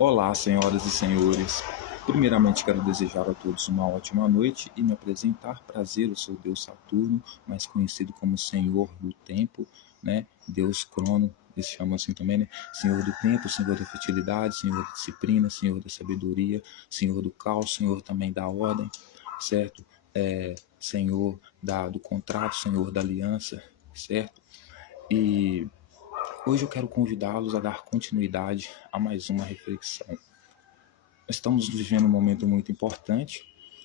Olá, senhoras e senhores. Primeiramente, quero desejar a todos uma ótima noite e me apresentar. Prazer, eu sou Deus Saturno, mais conhecido como Senhor do Tempo, né? Deus Crono, eles chamam assim também, né? Senhor do Tempo, Senhor da Fertilidade, Senhor da Disciplina, Senhor da Sabedoria, Senhor do Caos, Senhor também da Ordem, certo? Senhor do contrato, Senhor da Aliança, certo? E hoje eu quero convidá-los a dar continuidade a mais uma reflexão. Estamos vivendo um momento muito importante,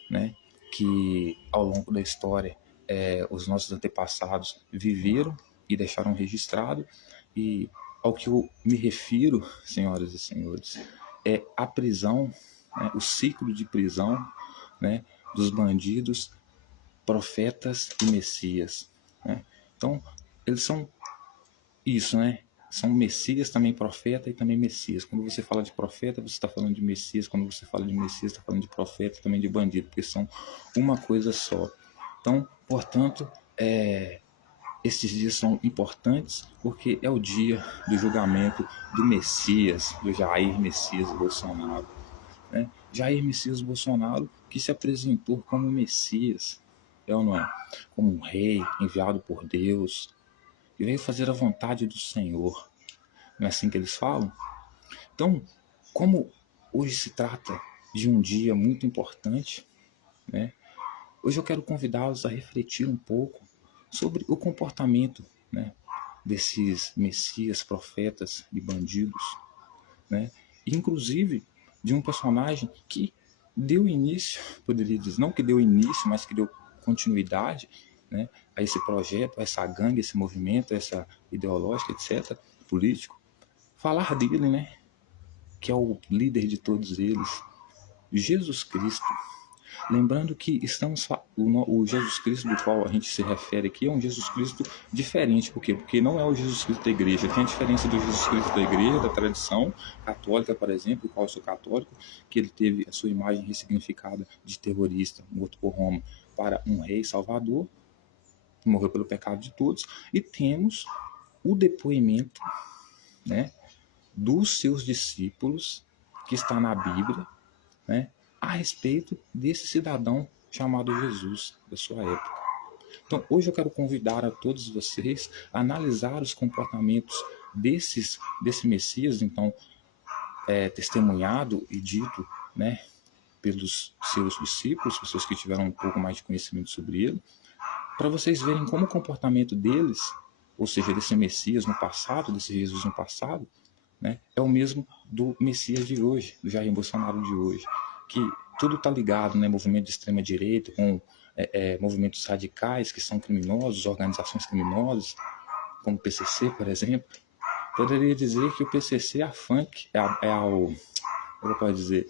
né? Que ao longo da história os nossos antepassados viveram e deixaram registrado. E ao que eu me refiro, senhoras e senhores, é a prisão, né? O ciclo de prisão, né? Dos bandidos, profetas e messias, né? Então, eles são isso, né? São Messias, também profeta e também Messias. Quando você fala de profeta, você está falando de Messias. Quando você fala de Messias, está falando de profeta, também de bandido, porque são uma coisa só. Então, portanto, esses dias são importantes porque é o dia do julgamento do Messias, do Jair Messias Bolsonaro, né? Jair Messias Bolsonaro, que se apresentou como Messias, é ou não é? Como um rei enviado por Deus, e veio fazer a vontade do Senhor. Não é assim que eles falam? Então, como hoje se trata de um dia muito importante, né? Hoje eu quero convidá-los a refletir um pouco sobre o comportamento, né, desses messias, profetas e bandidos, né? Inclusive de um personagem que deu início, poderia dizer, não que deu início, mas que deu continuidade, né, a esse projeto, a essa gangue, esse movimento, essa ideológica, etc., político. Falar dele, né, que é o líder de todos eles, Jesus Cristo. Lembrando que o Jesus Cristo do qual a gente se refere aqui é um Jesus Cristo diferente. Por quê? Porque não é o Jesus Cristo da igreja. Tem a diferença do Jesus Cristo da igreja, da tradição católica, por exemplo, qual eu sou católico, que ele teve a sua imagem ressignificada de terrorista, morto por Roma, para um rei salvador, que morreu pelo pecado de todos. E temos o depoimento, né, dos seus discípulos, que está na Bíblia, né, a respeito desse cidadão chamado Jesus, da sua época. Então, hoje eu quero convidar a todos vocês a analisar os comportamentos desse Messias, então, testemunhado e dito, né, pelos seus discípulos, pessoas que tiveram um pouco mais de conhecimento sobre ele, para vocês verem como o comportamento deles, ou seja, desse Messias no passado, desse Jesus no passado, né, é o mesmo do Messias de hoje, do Jair Bolsonaro de hoje, que tudo está ligado, né, movimento de extrema direita com movimentos radicais que são criminosos, organizações criminosas, como o PCC, por exemplo. Poderia dizer que o PCC é a funk, como eu posso dizer,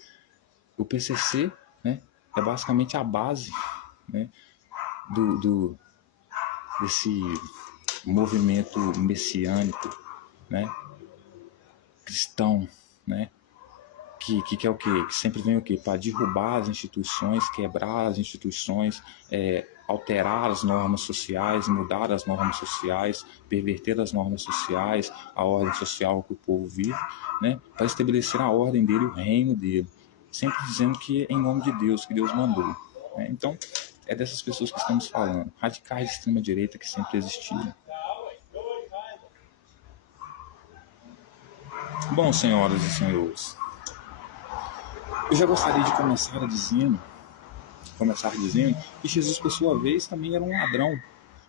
o PCC, né, é basicamente a base, né, do desse movimento messiânico, né, cristão, né, que é o quê? Que sempre vem o quê? Para derrubar as instituições, quebrar as instituições, alterar as normas sociais, mudar as normas sociais, perverter as normas sociais, a ordem social que o povo vive, né? Para estabelecer a ordem dele, o reino dele. Sempre dizendo que é em nome de Deus, que Deus mandou, né? Então, é dessas pessoas que estamos falando. Radicais de extrema-direita que sempre existiram. Bom, senhoras e senhores, eu já gostaria de começar dizendo que Jesus, por sua vez, também era um ladrão,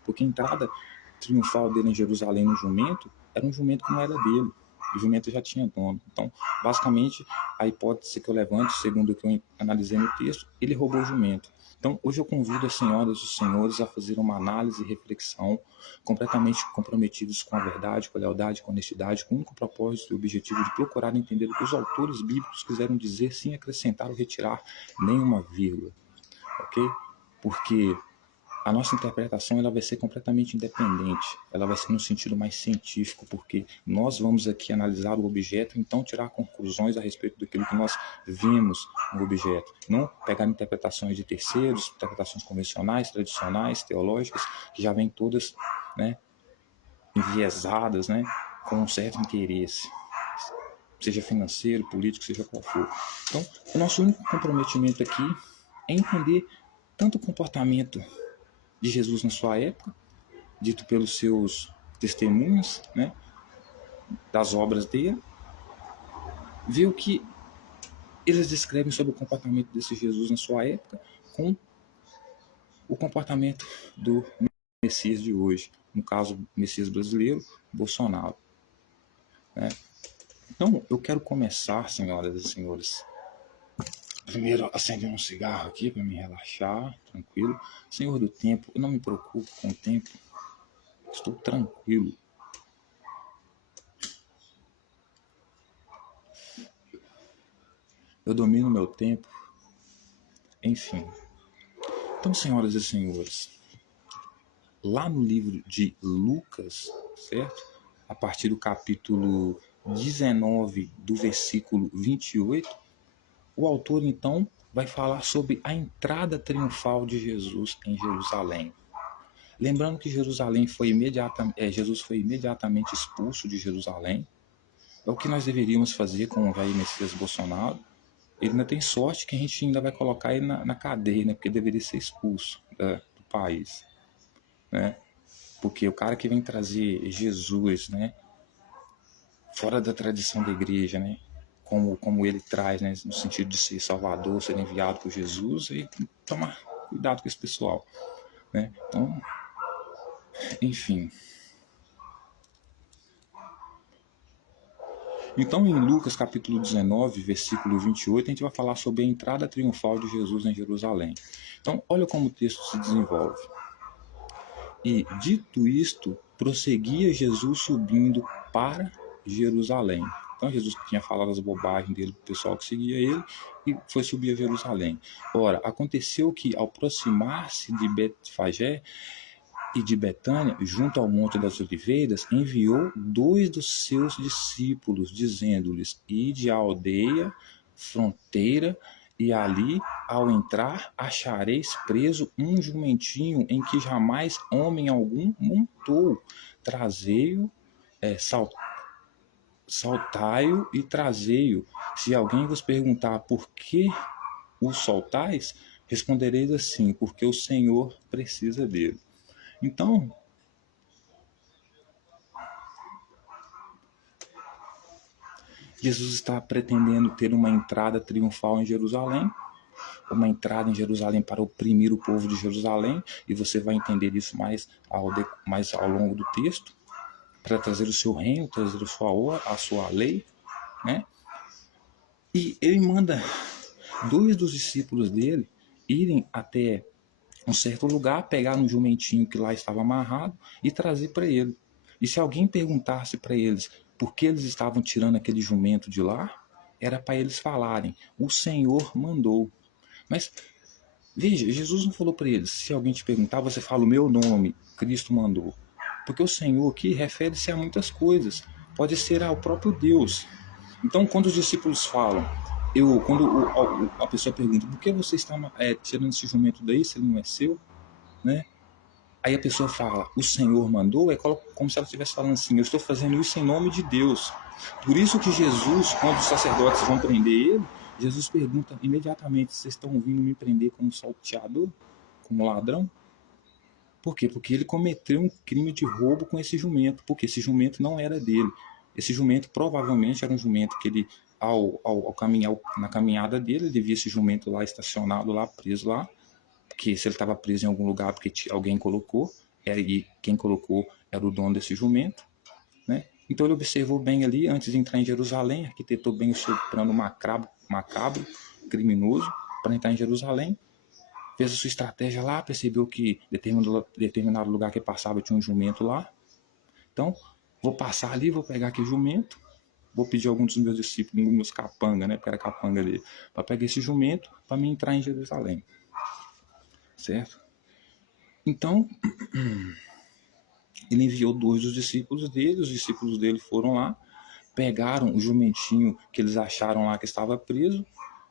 porque a entrada triunfal dele em Jerusalém no jumento era um jumento que não era dele. O jumento já tinha dono. Então, basicamente, a hipótese que eu levanto, segundo o que eu analisei no texto, ele roubou o jumento. Então, hoje eu convido as senhoras e os senhores a fazer uma análise e reflexão completamente comprometidos com a verdade, com a lealdade, com a honestidade, com o único propósito e objetivo de procurar entender o que os autores bíblicos quiseram dizer sem acrescentar ou retirar nenhuma vírgula, ok? Porque a nossa interpretação ela vai ser completamente independente, ela vai ser no sentido mais científico, porque nós vamos aqui analisar o objeto, então tirar conclusões a respeito daquilo que nós vimos no objeto, não pegar interpretações de terceiros, interpretações convencionais, tradicionais, teológicas, que já vêm todas, né, enviesadas, né, com um certo interesse, seja financeiro, político, seja qual for. Então, o nosso único comprometimento aqui é entender tanto o comportamento de Jesus na sua época, dito pelos seus testemunhos, né, das obras dele, ver o que eles descrevem sobre o comportamento desse Jesus na sua época com o comportamento do Messias de hoje, no caso, o Messias brasileiro, Bolsonaro. Né? Então, eu quero começar, senhoras e senhores, primeiro acender um cigarro aqui para me relaxar, tranquilo. Senhor do tempo, eu não me preocupo com o tempo, estou tranquilo. Eu domino meu tempo, enfim. Então, senhoras e senhores, lá no livro de Lucas, certo? A partir do capítulo 19, do versículo 28, o autor, então, vai falar sobre a entrada triunfal de Jesus em Jerusalém. Lembrando que Jesus foi imediatamente expulso de Jerusalém. É o que nós deveríamos fazer com o Jair Messias Bolsonaro. Ele ainda tem sorte que a gente ainda vai colocar ele na cadeia, né? Porque ele deveria ser expulso do país. Né? Porque o cara que vem trazer Jesus, né, fora da tradição da igreja, né, como ele traz, né, no sentido de ser salvador, ser enviado por Jesus, e tem que tomar cuidado com esse pessoal. Né? Então, enfim. Então, em Lucas capítulo 19, versículo 28, a gente vai falar sobre a entrada triunfal de Jesus em Jerusalém. Então, olha como o texto se desenvolve. E, dito isto, prosseguia Jesus subindo para Jerusalém. Então, Jesus tinha falado as bobagens dele para o pessoal que seguia ele e foi subir a Jerusalém. Ora, aconteceu que, ao aproximar-se de Betfagé e de Betânia, junto ao Monte das Oliveiras, enviou 2 dos seus discípulos, dizendo-lhes: Ide à aldeia, fronteira, e ali, ao entrar, achareis preso um jumentinho em que jamais homem algum montou. Trazei-o, saltai-o e trazei-o. Se alguém vos perguntar por que o soltais, respondereis assim: porque o Senhor precisa dele. Então, Jesus está pretendendo ter uma entrada triunfal em Jerusalém, uma entrada em Jerusalém para oprimir o povo de Jerusalém, e você vai entender isso mais ao longo do texto, para trazer o seu reino, trazer a sua lei, né? E ele manda 2 dos discípulos dele irem até um certo lugar, pegar um jumentinho que lá estava amarrado e trazer para ele. E se alguém perguntasse para eles por que eles estavam tirando aquele jumento de lá, era para eles falarem: o Senhor mandou. Mas veja, Jesus não falou para eles: se alguém te perguntar, você fala o meu nome, Cristo mandou. Porque o Senhor aqui refere-se a muitas coisas. Pode ser ao próprio Deus. Então, quando os discípulos falam, quando a pessoa pergunta: por que você está tirando esse jumento daí, se ele não é seu? Né? Aí a pessoa fala: o Senhor mandou, é como se ela estivesse falando assim: eu estou fazendo isso em nome de Deus. Por isso que Jesus, quando os sacerdotes vão prender ele, Jesus pergunta imediatamente: vocês estão vindo me prender como salteador, como ladrão? Por quê? Porque ele cometeu um crime de roubo com esse jumento, porque esse jumento não era dele. Esse jumento provavelmente era um jumento que ele, ao caminhar, na caminhada dele, ele via esse jumento lá estacionado, lá preso lá, porque se ele estava preso em algum lugar porque alguém colocou, e quem colocou era o dono desse jumento, né? Então ele observou bem ali, antes de entrar em Jerusalém, arquitetou bem o seu plano macabro, criminoso, para entrar em Jerusalém, fez a sua estratégia lá, percebeu que determinado lugar que passava tinha um jumento lá. Então, vou passar ali, vou pegar aquele jumento, vou pedir a algum dos meus discípulos, meus capanga, né, porque era capanga ali, para pegar esse jumento para me entrar em Jerusalém. Certo? Então, ele enviou 2 dos discípulos dele, os discípulos dele foram lá, pegaram o jumentinho que eles acharam lá que estava preso,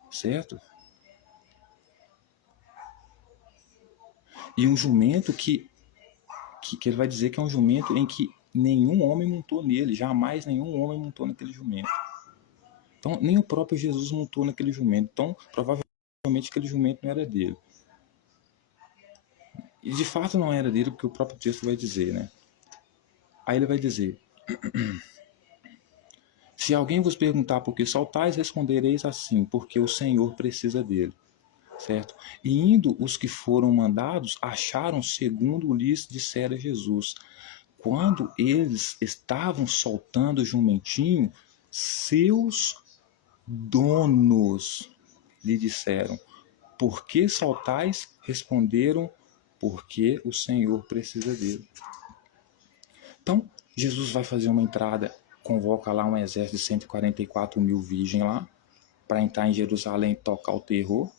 certo? E um jumento que ele vai dizer que é um jumento em que nenhum homem montou nele, jamais nenhum homem montou naquele jumento. Então, nem o próprio Jesus montou naquele jumento. Então, provavelmente aquele jumento não era dele. E de fato não era dele, porque o próprio texto vai dizer, né? Aí ele vai dizer: se alguém vos perguntar por que saltais, respondereis assim, porque o Senhor precisa dele. Certo? E indo os que foram mandados, acharam segundo lhes dissera Jesus. Quando eles estavam soltando o jumentinho, seus donos lhe disseram: por que saltais? Responderam: porque o Senhor precisa dele. Então, Jesus vai fazer uma entrada, convoca lá um exército de 144 mil virgens lá, para entrar em Jerusalém e tocar o terror,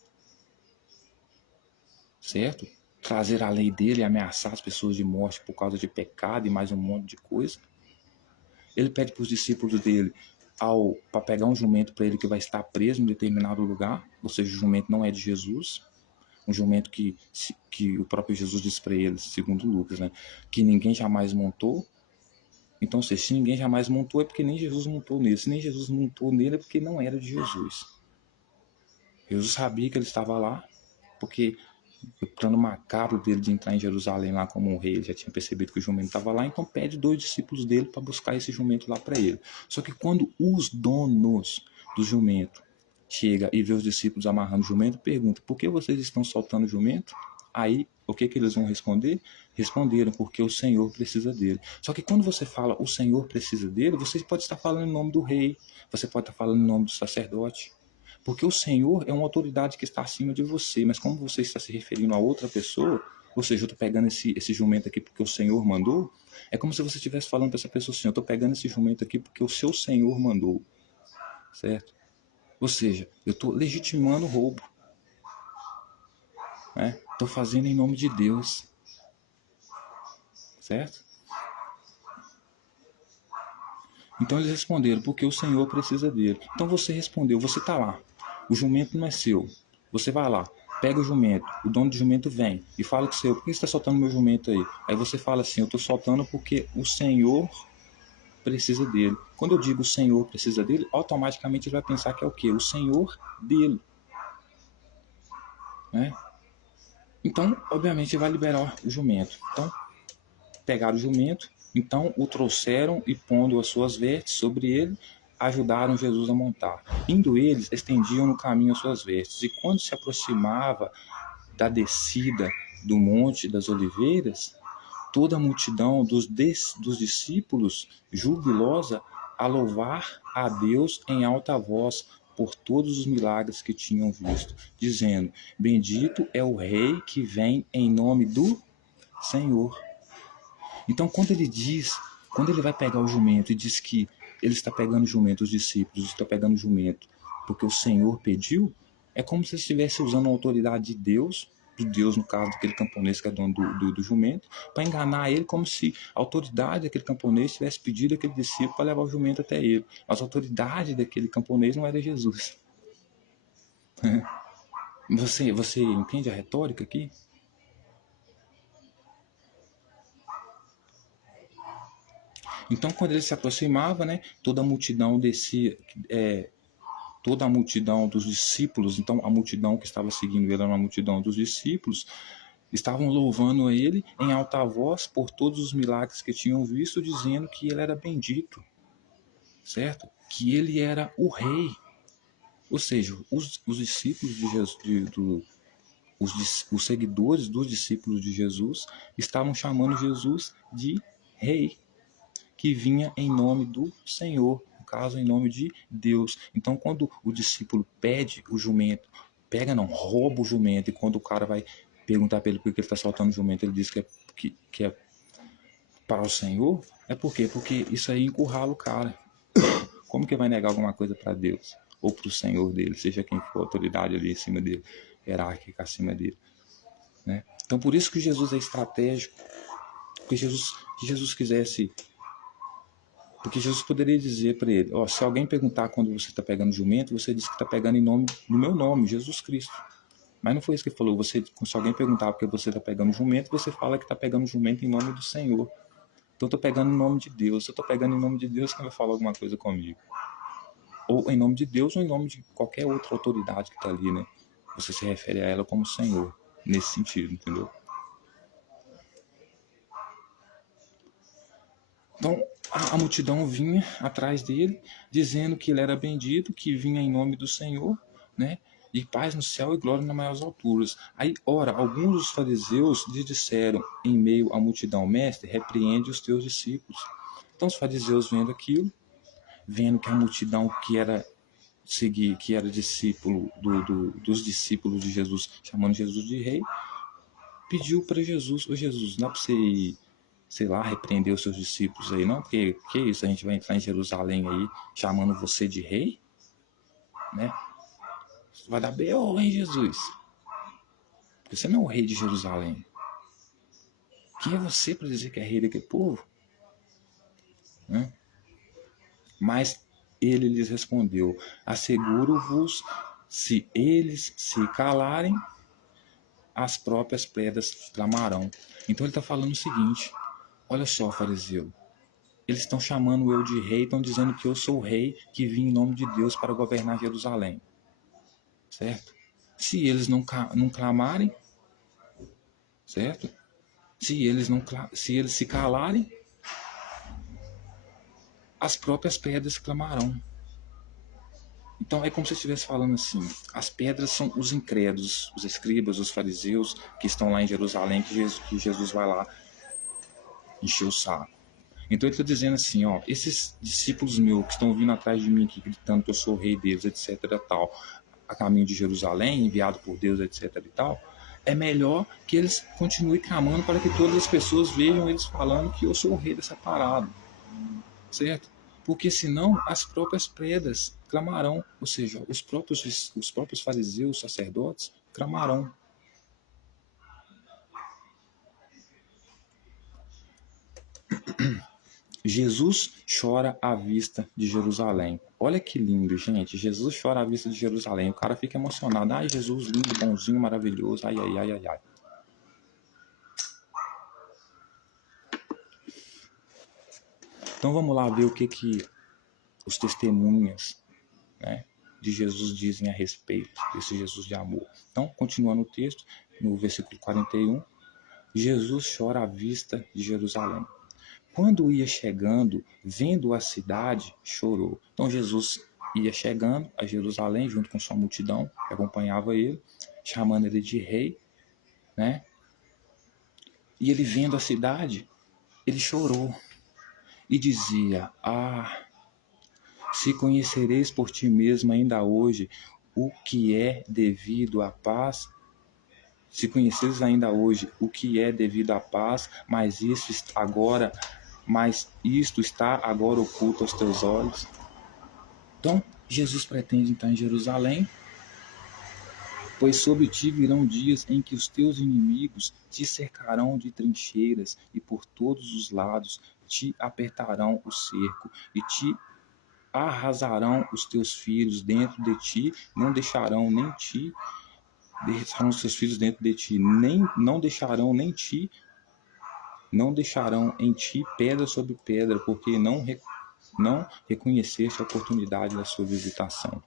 certo? Trazer a lei dele e ameaçar as pessoas de morte por causa de pecado e mais um monte de coisa. Ele pede para os discípulos dele para pegar um jumento para ele que vai estar preso em determinado lugar, ou seja, o jumento não é de Jesus, um jumento que o próprio Jesus disse para eles, segundo Lucas, né, que ninguém jamais montou. Então, se ninguém jamais montou, é porque nem Jesus montou nele. Se nem Jesus montou nele, é porque não era de Jesus. Jesus sabia que ele estava lá, porque o plano macabro dele de entrar em Jerusalém lá como um rei, ele já tinha percebido que o jumento estava lá, então pede 2 discípulos dele para buscar esse jumento lá para ele. Só que quando os donos do jumento chega e vê os discípulos amarrando o jumento, pergunta: por que vocês estão soltando o jumento? Aí, o que eles vão responder? Responderam: porque o Senhor precisa dele. Só que quando você fala o Senhor precisa dele, você pode estar falando em nome do rei, você pode estar falando em nome do sacerdote. Porque o Senhor é uma autoridade que está acima de você, mas como você está se referindo a outra pessoa, ou seja, eu estou pegando esse jumento aqui porque o Senhor mandou, é como se você estivesse falando para essa pessoa assim: eu estou pegando esse jumento aqui porque o seu Senhor mandou, certo? Ou seja, eu estou legitimando o roubo, né? Estou fazendo em nome de Deus, certo? Então eles responderam: porque o Senhor precisa dele. Então você respondeu, você está lá, o jumento não é seu, você vai lá, pega o jumento, o dono do jumento vem e fala com o Senhor: por que você está soltando meu jumento aí? Aí você fala assim: eu estou soltando porque o Senhor precisa dele. Quando eu digo o Senhor precisa dele, automaticamente ele vai pensar que é o quê? O Senhor dele, né? Então, obviamente, vai liberar o jumento. Então, pegaram o jumento, então o trouxeram e, pondo as suas vestes sobre ele, ajudaram Jesus a montar. Indo eles, estendiam no caminho as suas vestes, e quando se aproximava da descida do Monte das Oliveiras, toda a multidão dos discípulos, jubilosa, a louvar a Deus em alta voz por todos os milagres que tinham visto, dizendo: bendito é o Rei que vem em nome do Senhor. Então, quando ele vai pegar o jumento e diz que ele está pegando o jumento, os discípulos estão pegando o jumento porque o Senhor pediu, é como se ele estivesse usando a autoridade de Deus, do Deus, no caso daquele camponês que é dono do jumento, para enganar ele, como se a autoridade daquele camponês tivesse pedido aquele discípulo para levar o jumento até ele. Mas a autoridade daquele camponês não era Jesus. Você entende a retórica aqui? Então, quando ele se aproximava, né, toda a multidão descia, toda a multidão dos discípulos, então a multidão que estava seguindo ele era uma multidão dos discípulos, estavam louvando a ele em alta voz por todos os milagres que tinham visto, dizendo que ele era bendito, certo? Que ele era o rei. Ou seja, os discípulos de Jesus, os seguidores dos discípulos de Jesus estavam chamando Jesus de rei, que vinha em nome do Senhor, no caso, em nome de Deus. Então, quando o discípulo pede o jumento, pega não, rouba o jumento, e quando o cara vai perguntar para ele por que ele está soltando o jumento, ele diz que é para o Senhor, é por quê? Porque isso aí encurrala o cara. Como que vai negar alguma coisa para Deus? Ou para o Senhor dele, seja quem for a autoridade ali em cima dele, hierárquica acima dele, né? Então, por isso que Jesus é estratégico, porque Jesus quisesse. Porque Jesus poderia dizer para ele: se alguém perguntar quando você está pegando jumento, você diz que está pegando em nome do meu nome, Jesus Cristo. Mas não foi isso que ele falou. Se alguém perguntar porque você está pegando jumento, você fala que está pegando jumento em nome do Senhor. Então eu estou pegando em nome de Deus. Se eu estou pegando em nome de Deus, quem vai falar alguma coisa comigo? ou em nome de Deus, ou em nome de qualquer outra autoridade que está ali, né? Você se refere a ela como Senhor, nesse sentido, entendeu? Então, a multidão vinha atrás dele, dizendo que ele era bendito, que vinha em nome do Senhor, né? E paz no céu e glória nas maiores alturas. Aí, ora, alguns dos fariseus lhe disseram, em meio à multidão: Mestre, repreende os teus discípulos. Então, os fariseus vendo aquilo, vendo que a multidão que era discípulo dos discípulos de Jesus, chamando Jesus de rei, pediu para Jesus: ô Jesus, não dá para você ir, sei lá, repreender os seus discípulos aí, não? Porque que isso, a gente vai entrar em Jerusalém aí chamando você de rei, né? Vai dar B.O., hein, Jesus? Porque você não é o rei de Jerusalém. Quem é você para dizer que é rei daquele povo? Né? Mas ele lhes respondeu: asseguro-vos, se eles se calarem, as próprias pedras clamarão. Então ele está falando o seguinte: olha só, fariseu, eles estão chamando eu de rei, estão dizendo que eu sou o rei que vim em nome de Deus para governar Jerusalém, certo? Se eles não clamarem, certo? Se eles se calarem, as próprias pedras clamarão. Então é como se eu estivesse falando assim: as pedras são os incrédulos, os escribas, os fariseus que estão lá em Jerusalém, que Jesus vai lá encher o saco. Então ele está dizendo assim, ó, esses discípulos meus que estão vindo atrás de mim aqui, gritando que eu sou o rei deles, etc e tal, a caminho de Jerusalém, enviado por Deus, etc e tal, é melhor que eles continuem clamando para que todas as pessoas vejam eles falando que eu sou o rei dessa parada, certo? Porque senão as próprias pedras clamarão, ou seja, os próprios fariseus, sacerdotes, clamarão. Jesus chora à vista de Jerusalém. Olha que lindo, gente. Jesus chora à vista de Jerusalém. O cara fica emocionado. Ai, Jesus, lindo, bonzinho, maravilhoso. Ai, ai, ai, ai, ai. Então vamos lá ver o que os testemunhas, né, de Jesus dizem a respeito desse Jesus de amor. Então, continuando o texto, no versículo 41, Jesus chora à vista de Jerusalém. Quando ia chegando, vendo a cidade, chorou. Então Jesus ia chegando a Jerusalém junto com sua multidão que acompanhava ele, chamando ele de rei, né? E ele vendo a cidade, ele chorou e dizia: Ah, se conhecereis por ti mesmo ainda hoje o que é devido à paz, se conheceres ainda hoje o que é devido à paz, mas isto está agora oculto aos teus olhos. Então, Jesus pretende estar em Jerusalém, pois sobre ti virão dias em que os teus inimigos te cercarão de trincheiras e por todos os lados te apertarão o cerco e te arrasarão os teus filhos dentro de ti, não deixarão os teus filhos dentro de ti, não deixarão em ti pedra sobre pedra, porque não reconheceste a oportunidade da sua visitação.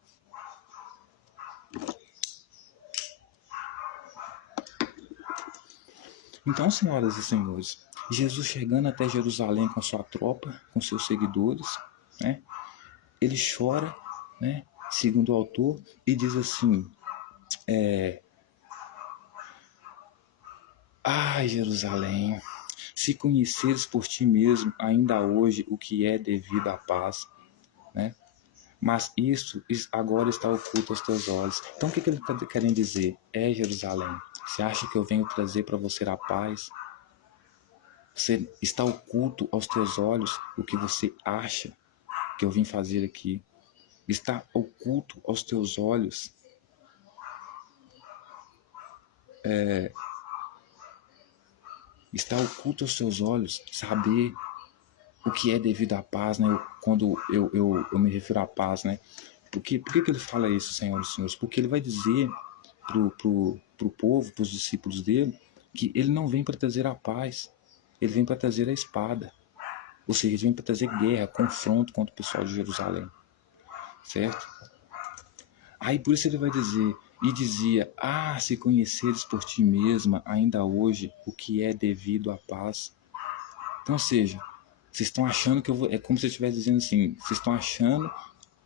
Então, senhoras e senhores, Jesus chegando até Jerusalém com a sua tropa, com seus seguidores, né? Ele chora, né? Segundo o autor, e diz assim: Ai, Jerusalém, se conheceres por ti mesmo ainda hoje o que é devido à paz, né? Mas isso agora está oculto aos teus olhos. Então o que ele está querendo dizer? Jerusalém, você acha que eu venho trazer para você a paz? Você está oculto aos teus olhos o que você acha que eu vim fazer aqui? Está oculto aos teus olhos está oculto aos teus olhos saber o que é devido à paz, né? Quando eu me refiro à paz, né? Por que ele fala isso, senhoras e senhores? Porque ele vai dizer pro povo, para os discípulos dele, que ele não vem para trazer a paz, ele vem para trazer a espada. Ou seja, ele vem para trazer guerra, confronto contra o pessoal de Jerusalém. certo? Aí por isso ele vai dizer, e dizia, se conheceres por ti mesma, ainda hoje, o que é devido à paz. Então, ou seja, vocês estão achando que eu vou, é como se eu estivesse dizendo assim, vocês estão achando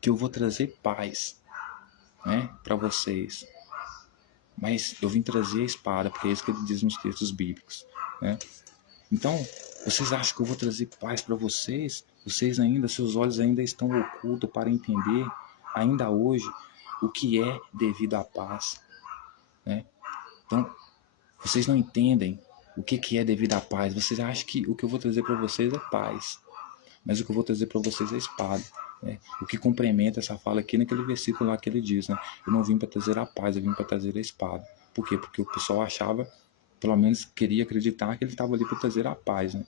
que eu vou trazer paz, né, para vocês. Mas eu vim trazer a espada, porque é isso que ele diz nos textos bíblicos, né? Então, vocês acham que eu vou trazer paz para vocês? Vocês ainda, seus olhos ainda estão ocultos para entender, ainda hoje, o que é devido à paz, né? Então, vocês não entendem o que é devido à paz. Vocês acham que o que eu vou trazer para vocês é paz, mas o que eu vou trazer para vocês é espada, né? O que complementa essa fala aqui naquele versículo lá que ele diz, né? Eu não vim para trazer a paz, eu vim para trazer a espada. Por quê? Porque o pessoal achava, pelo menos queria acreditar que ele estava ali para trazer a paz, né?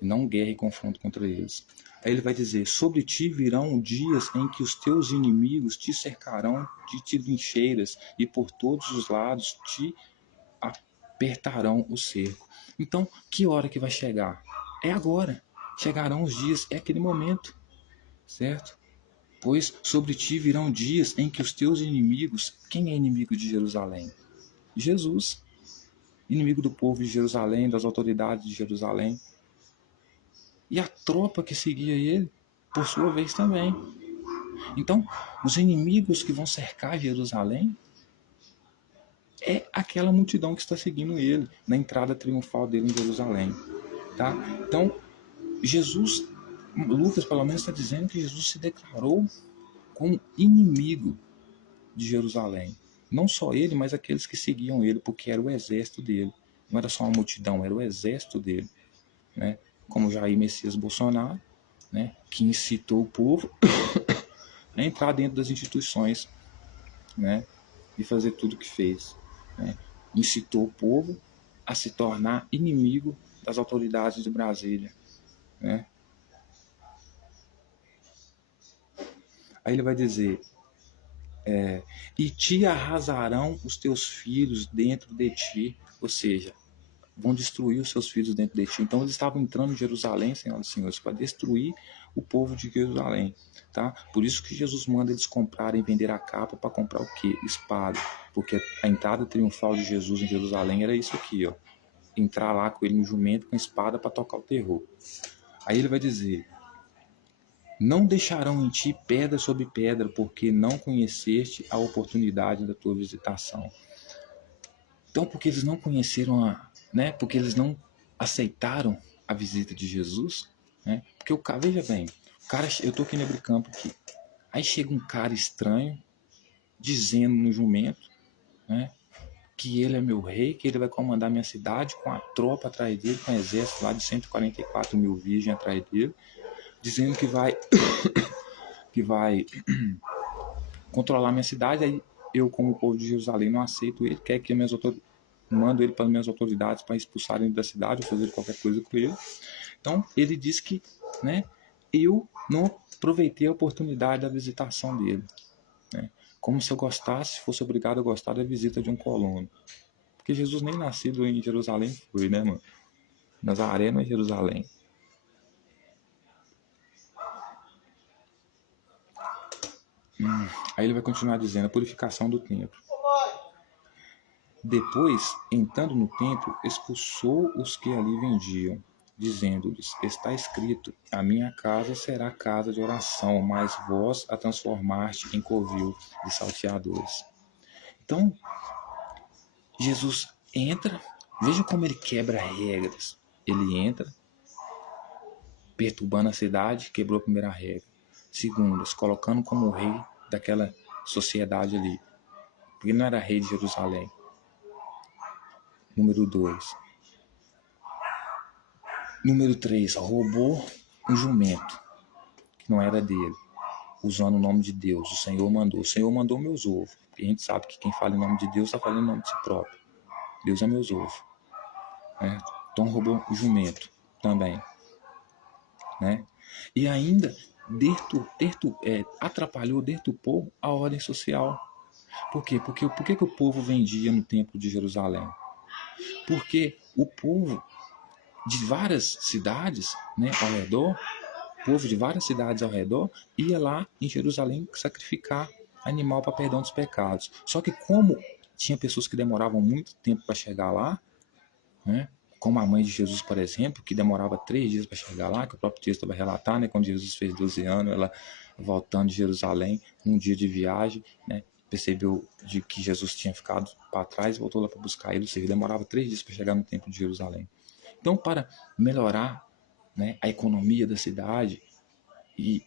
E não guerra e confronto contra eles. Aí ele vai dizer, sobre ti virão dias em que os teus inimigos te cercarão de trincheiras e por todos os lados te apertarão o cerco. Então, que hora que vai chegar? É agora. Chegarão os dias, é aquele momento, certo? Pois sobre ti virão dias em que os teus inimigos... Quem é inimigo de Jerusalém? Jesus. Inimigo do povo de Jerusalém, das autoridades de Jerusalém. E a tropa que seguia ele, por sua vez também. Então, os inimigos que vão cercar Jerusalém é aquela multidão que está seguindo ele na entrada triunfal dele em Jerusalém, tá? Então, Jesus, Lucas pelo menos está dizendo que Jesus se declarou como inimigo de Jerusalém. Não só ele, mas aqueles que seguiam ele, porque era o exército dele. Não era só uma multidão, era o exército dele, né? Como Jair Messias Bolsonaro, né? Que incitou o povo a entrar dentro das instituições, né? E fazer tudo o que fez, né? Incitou o povo a se tornar inimigo das autoridades de Brasília, né? Aí ele vai dizer, e te arrasarão os teus filhos dentro de ti, ou seja, vão destruir os seus filhos dentro de ti. Então eles estavam entrando em Jerusalém, senhoras e senhores, para destruir o povo de Jerusalém, tá? Por isso que Jesus manda eles comprarem, vender a capa para comprar o quê? Espada, porque a entrada triunfal de Jesus em Jerusalém era isso aqui, ó, entrar lá com ele no jumento com a espada para tocar o terror. Aí ele vai dizer, não deixarão em ti pedra sobre pedra, porque não conheceste a oportunidade da tua visitação. Então, porque eles não conheceram né? Porque eles não aceitaram a visita de Jesus, né? Porque o cara, veja bem, o cara, eu tô aqui no Abricampo aqui. Aí chega um cara estranho dizendo no jumento, né? Que ele é meu rei, que ele vai comandar minha cidade com a tropa atrás dele, com um exército lá de 144 mil virgens atrás dele, dizendo que vai controlar minha cidade. Aí eu, como povo de Jerusalém, não aceito ele, quer que mando ele para as minhas autoridades para expulsarem ele da cidade ou fazer qualquer coisa com ele. Então ele diz que, né, eu não aproveitei a oportunidade da visitação dele, né? Como se eu gostasse, fosse obrigado a gostar da visita de um colono. Porque Jesus nem nascido em Jerusalém foi, né, mano? Nazaré não é Jerusalém. Aí ele vai continuar dizendo a purificação do templo. Depois, entrando no templo, expulsou os que ali vendiam, dizendo-lhes, está escrito, a minha casa será casa de oração, mas vós a transformaste em covil de salteadores. Então, Jesus entra, veja como ele quebra regras. Ele entra, perturbando a cidade, quebrou a primeira regra. Segunda, se colocando como rei daquela sociedade ali, porque ele não era rei de Jerusalém. Número 2. Número 3, roubou um jumento, que não era dele, usando o nome de Deus. O Senhor mandou meus ovos. E a gente sabe que quem fala em nome de Deus está falando em nome de si próprio. Deus é meus ovos, né? Então roubou o jumento também, né? E ainda atrapalhou, deturpou a ordem social. Por quê? Por que o povo vendia no templo de Jerusalém? Porque o povo de várias cidades, né, ao redor, povo de várias cidades ao redor ia lá em Jerusalém sacrificar animal para perdão dos pecados. Só que como tinha pessoas que demoravam muito tempo para chegar lá, né? Como a mãe de Jesus, por exemplo, que demorava 3 dias para chegar lá, que o próprio texto vai relatar, né? Quando Jesus fez 12 anos, ela voltando de Jerusalém, num dia de viagem, né? Percebeu de que Jesus tinha ficado para trás e voltou lá para buscar ele, ou seja, demorava 3 dias para chegar no templo de Jerusalém. Então, para melhorar, né, a economia da cidade e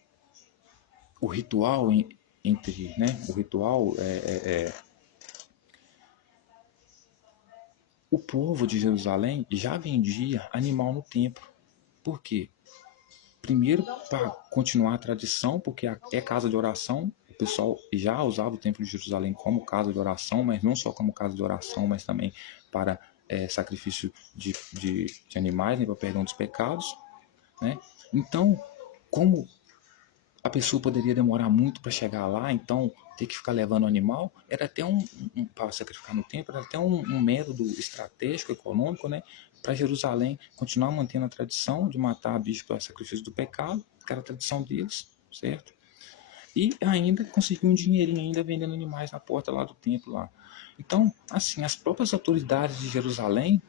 o ritual entre, né, o ritual o povo de Jerusalém já vendia animal no templo. Por quê? Primeiro, para continuar a tradição, porque é casa de oração. O pessoal já usava o templo de Jerusalém como casa de oração, mas não só como casa de oração, mas também para sacrifício de animais, né, para perdão dos pecados. Né? Então, como a pessoa poderia demorar muito para chegar lá, então ter que ficar levando o animal, era até para sacrificar no templo, era até um método estratégico, econômico, né, para Jerusalém continuar mantendo a tradição de matar bicho para sacrifício do pecado, que era a tradição deles, certo? E ainda conseguir um dinheirinho ainda vendendo animais na porta lá do templo lá. Então, assim, as próprias autoridades de Jerusalém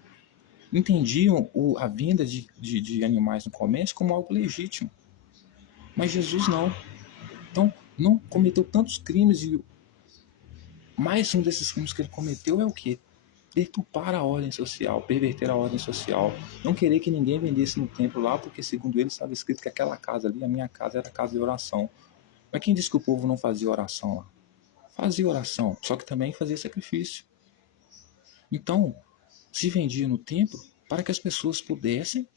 entendiam a venda de animais no comércio como algo legítimo. Mas Jesus não. Então, não cometeu tantos crimes e mais um desses crimes que ele cometeu é o quê? Deturpar a ordem social, perverter a ordem social, não querer que ninguém vendesse no templo lá, porque segundo ele estava escrito que aquela casa ali, a minha casa, era casa de oração. Mas quem disse que o povo não fazia oração lá? Fazia oração, só que também fazia sacrifício. Então, se vendia no templo para que as pessoas pudessem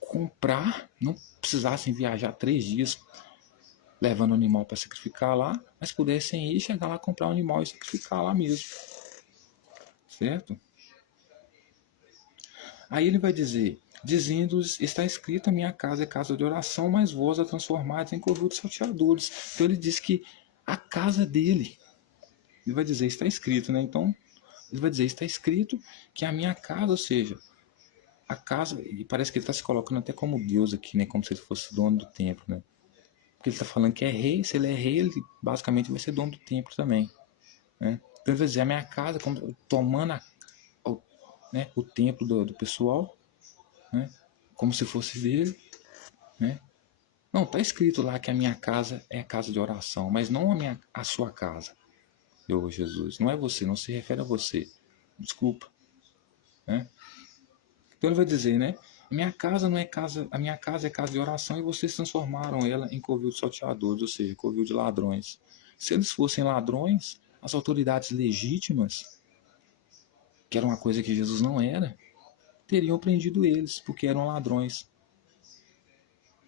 comprar, não precisassem viajar 3 dias levando o animal para sacrificar lá, mas pudessem ir, chegar lá, comprar o animal e sacrificar lá mesmo. Certo? Aí ele vai dizer, dizendo, está escrito, a minha casa é casa de oração, mas vós a transformados em covil de salteadores. Então ele diz que a casa dele, ele vai dizer, está escrito, né? Então, ele vai dizer, está escrito que a minha casa, ou seja, a casa, e parece que ele está se colocando até como Deus aqui, né? Como se ele fosse dono do templo, né? Porque ele está falando que é rei, se ele é rei, ele basicamente vai ser dono do templo também. Né? Então ele vai dizer, a minha casa, como, tomando né, o templo do pessoal, né, como se fosse dele. Né? Não, está escrito lá que a minha casa é a casa de oração, mas não a sua casa, eu, Jesus. Não é você, não se refere a você. Desculpa. Né? Então ele vai dizer, né? Minha casa não é casa, a minha casa é casa de oração e vocês transformaram ela em covil de salteadores, ou seja, covil de ladrões. Se eles fossem ladrões, as autoridades legítimas, que era uma coisa que Jesus não era, teriam prendido eles, porque eram ladrões.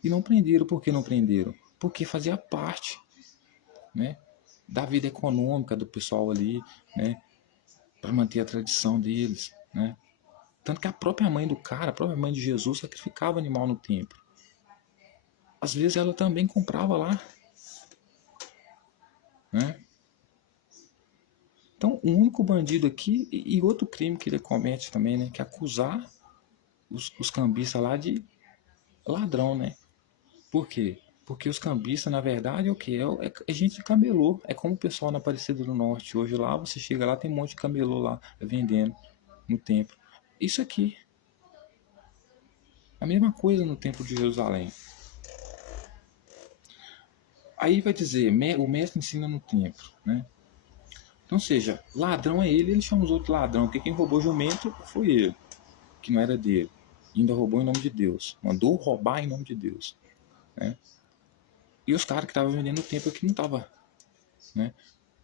E não prenderam. Por que não prenderam? Porque fazia parte, né, da vida econômica do pessoal ali, né, para manter a tradição deles, né? Tanto que a própria mãe do cara, a própria mãe de Jesus, sacrificava animal no templo. Às vezes ela também comprava lá, né? Então, o único bandido aqui, e outro crime que ele comete também, né, que é acusar os cambistas lá de ladrão, né? Por quê? Porque os cambistas, na verdade, é o que? É gente de camelô. É como o pessoal na Aparecida do Norte. Hoje lá, você chega lá, tem um monte de camelô lá vendendo no templo. Isso aqui. A mesma coisa no templo de Jerusalém. Aí vai dizer, o mestre ensina no templo, né? Então, seja, ladrão é ele chama os outros ladrão, porque quem roubou o jumento foi ele, que não era dele. E ainda roubou em nome de Deus. Mandou roubar em nome de Deus. Né? E os caras que estavam vendendo o templo aqui não estavam, né?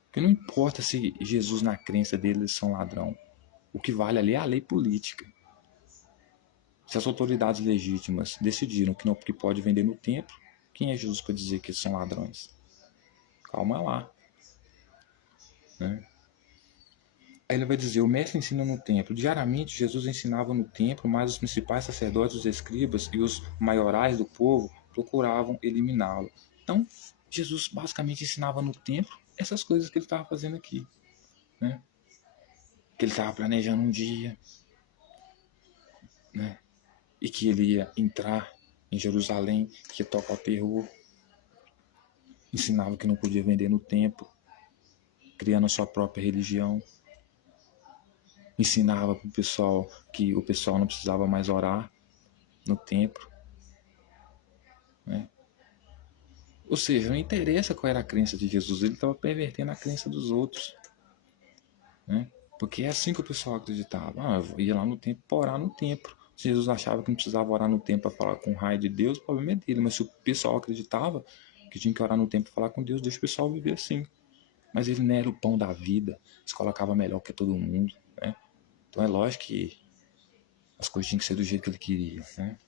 Porque não importa se Jesus, na crença deles, são ladrão. O que vale ali é a lei política. Se as autoridades legítimas decidiram que não que pode vender no templo, quem é Jesus para dizer que eles são ladrões? Calma lá. Né? Aí ele vai dizer, o mestre ensina no templo. Diariamente Jesus ensinava no templo, mas os principais sacerdotes, os escribas e os maiorais do povo procuravam eliminá-lo. Então, Jesus basicamente ensinava no templo essas coisas que ele estava fazendo aqui. Né? Que ele estava planejando um dia, né? E que ele ia entrar em Jerusalém, que toca ao terror, ensinava que não podia vender no templo, criando a sua própria religião, ensinava para o pessoal que o pessoal não precisava mais orar no templo, né? Ou seja, não interessa qual era a crença de Jesus, ele estava pervertendo a crença dos outros, né? Porque é assim que o pessoal acreditava. Eu ia lá no templo para orar no templo. Se Jesus achava que não precisava orar no templo para falar com o raio de Deus, o problema é dele. Mas se o pessoal acreditava que tinha que orar no templo para falar com Deus, deixa o pessoal viver assim. Mas ele não era o pão da vida, se colocava melhor que todo mundo, né? Então é lógico que as coisas tinham que ser do jeito que ele queria, né?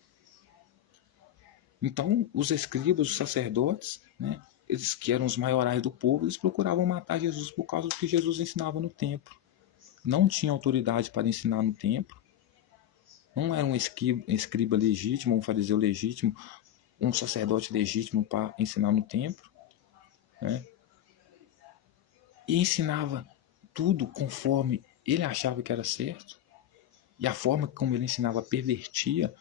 Então os escribas, os sacerdotes, né, eles que eram os maiorais do povo, eles procuravam matar Jesus por causa do que Jesus ensinava no templo. Não tinha autoridade para ensinar no templo, não era um escriba legítimo, um fariseu legítimo, um sacerdote legítimo para ensinar no templo, né? E ensinava tudo conforme ele achava que era certo, e a forma como ele ensinava pervertia,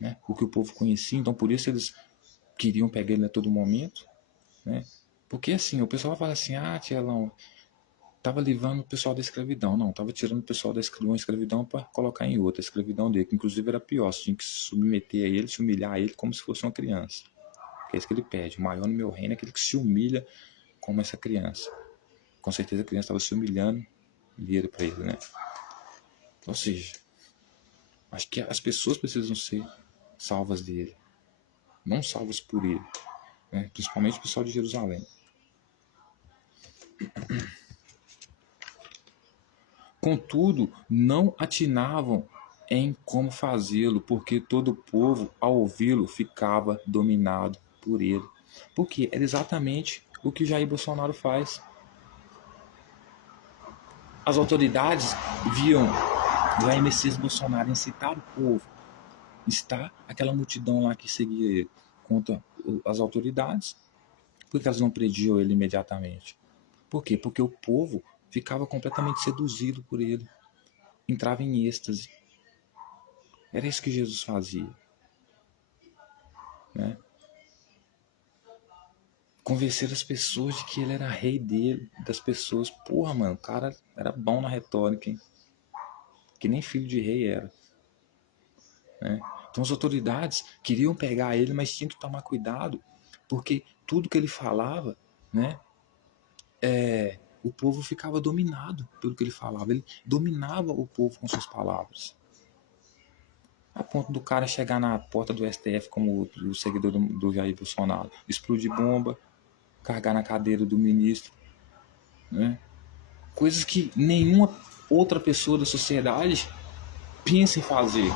né, o que o povo conhecia. Então por isso eles queriam pegar ele a todo momento, né? Porque assim, o pessoal fala assim, Tielão, estava livrando o pessoal da escravidão. Não, estava tirando o pessoal da escravidão para colocar em outra, a escravidão dele, que inclusive era pior, você tinha que se submeter a ele, se humilhar a ele como se fosse uma criança. Que é isso que ele pede, o maior no meu reino é aquele que se humilha como essa criança. Com certeza a criança estava se humilhando, vira para ele, né? Ou seja, acho que as pessoas precisam ser salvas dele, não salvas por ele, né? Principalmente o pessoal de Jerusalém. Contudo, não atinavam em como fazê-lo, porque todo o povo, ao ouvi-lo, ficava dominado por ele. Porque era exatamente o que Jair Bolsonaro faz. As autoridades viam Jair Messias Bolsonaro incitar o povo, está aquela multidão lá que seguia ele contra as autoridades. Por que elas não prendiam ele imediatamente? Por quê? Porque o povo ficava completamente seduzido por ele, entrava em êxtase. Era isso que Jesus fazia, né? Convencer as pessoas de que ele era rei dele, das pessoas. Porra, mano, o cara era bom na retórica, hein? Que nem filho de rei era, né? Então as autoridades queriam pegar ele, mas tinham que tomar cuidado, porque tudo que ele falava, né, o povo ficava dominado pelo que ele falava. Ele dominava o povo com suas palavras. A ponto do cara chegar na porta do STF como o seguidor do Jair Bolsonaro, explodir bomba, carregar na cadeira do ministro, né? Coisas que nenhuma outra pessoa da sociedade pensa em fazer,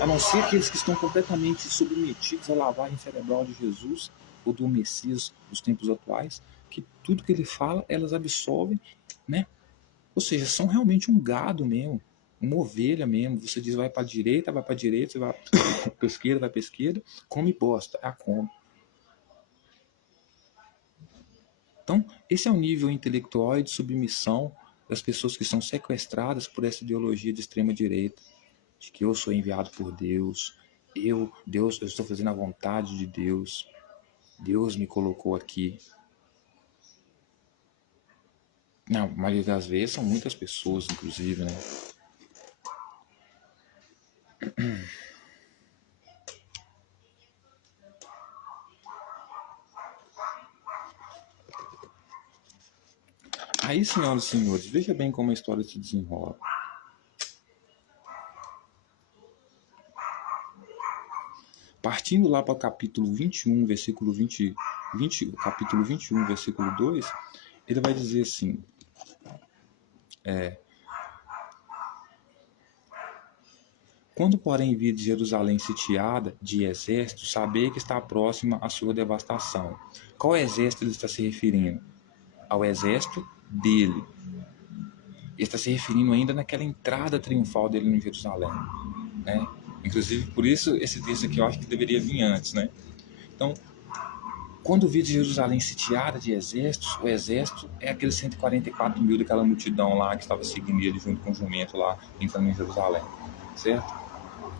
a não ser aqueles que estão completamente submetidos à lavagem cerebral de Jesus ou do Messias dos tempos atuais, que tudo que ele fala elas absorvem, né? Ou seja, são realmente um gado mesmo, uma ovelha mesmo. Você diz vai para a direita, você vai para esquerda, vai para esquerda, come bosta, come. Então, esse é o nível intelectual e de submissão das pessoas que são sequestradas por essa ideologia de extrema direita, de que eu sou enviado por Deus, eu estou fazendo a vontade de Deus, Deus me colocou aqui. Na maioria das vezes são muitas pessoas, inclusive, né? Aí, senhoras e senhores, veja bem como a história se desenrola. Partindo lá para o capítulo 21, versículo 20, capítulo 21, versículo 2, ele vai dizer assim, quando, porém, vir de Jerusalém sitiada de exército, saber que está próxima a sua devastação. Qual exército ele está se referindo? Ao exército dele. Ele está se referindo ainda naquela entrada triunfal dele em Jerusalém, né? Inclusive, por isso, esse texto aqui eu acho que deveria vir antes, né? Então, quando vir de Jerusalém sitiada de exércitos, o exército é aqueles 144 mil daquela multidão lá que estava seguindo ele junto com o jumento lá, entrando em Jerusalém, certo?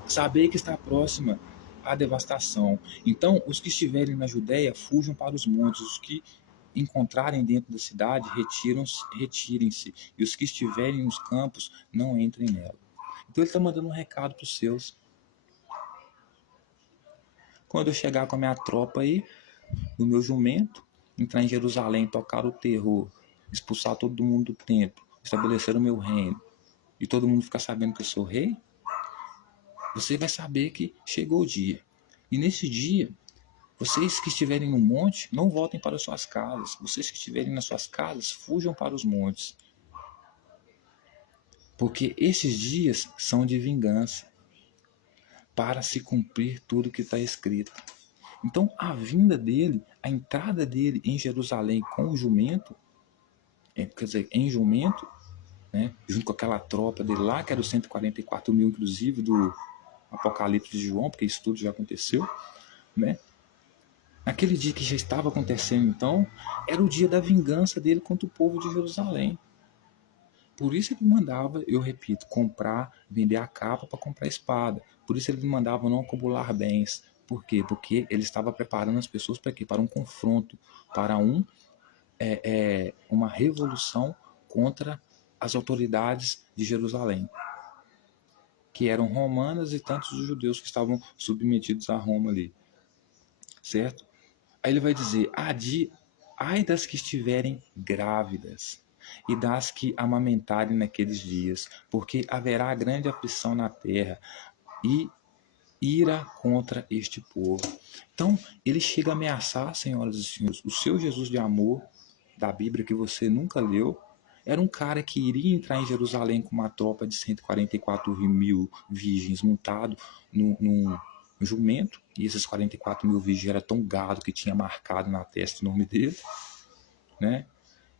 Sabei que está próxima a devastação. Então, os que estiverem na Judéia fujam para os montes, os que encontrarem dentro da cidade retirem-se, e os que estiverem nos campos não entrem nela. Então ele está mandando um recado para os seus. Quando eu chegar com a minha tropa aí, no meu jumento, entrar em Jerusalém, tocar o terror, expulsar todo mundo do templo, estabelecer o meu reino, e todo mundo ficar sabendo que eu sou rei, você vai saber que chegou o dia. E nesse dia, vocês que estiverem no monte, não voltem para suas casas. Vocês que estiverem nas suas casas, fujam para os montes. Porque esses dias são de vingança, para se cumprir tudo que está escrito. Então, a vinda dele, a entrada dele em Jerusalém com o jumento, quer dizer, em jumento, né, junto com aquela tropa dele lá, que era os 144 mil, inclusive, do Apocalipse de João, porque isso tudo já aconteceu, né? Naquele dia que já estava acontecendo, então, era o dia da vingança dele contra o povo de Jerusalém. Por isso ele mandava, eu repito, comprar, vender a capa para comprar a espada. Por isso ele mandava não acumular bens. Por quê? Porque ele estava preparando as pessoas para quê? Para um confronto, para uma revolução contra as autoridades de Jerusalém, que eram romanas e tantos os judeus que estavam submetidos a Roma ali, certo? Aí ele vai dizer, ai das que estiverem grávidas e das que amamentarem naqueles dias, porque haverá grande aflição na terra e ira contra este povo. Então, ele chega a ameaçar, senhoras e senhores, o seu Jesus de amor, da Bíblia que você nunca leu, era um cara que iria entrar em Jerusalém com uma tropa de 144 mil virgens montado num jumento, e esses 44 mil virgens era tão gado que tinha marcado na testa o nome dele, né?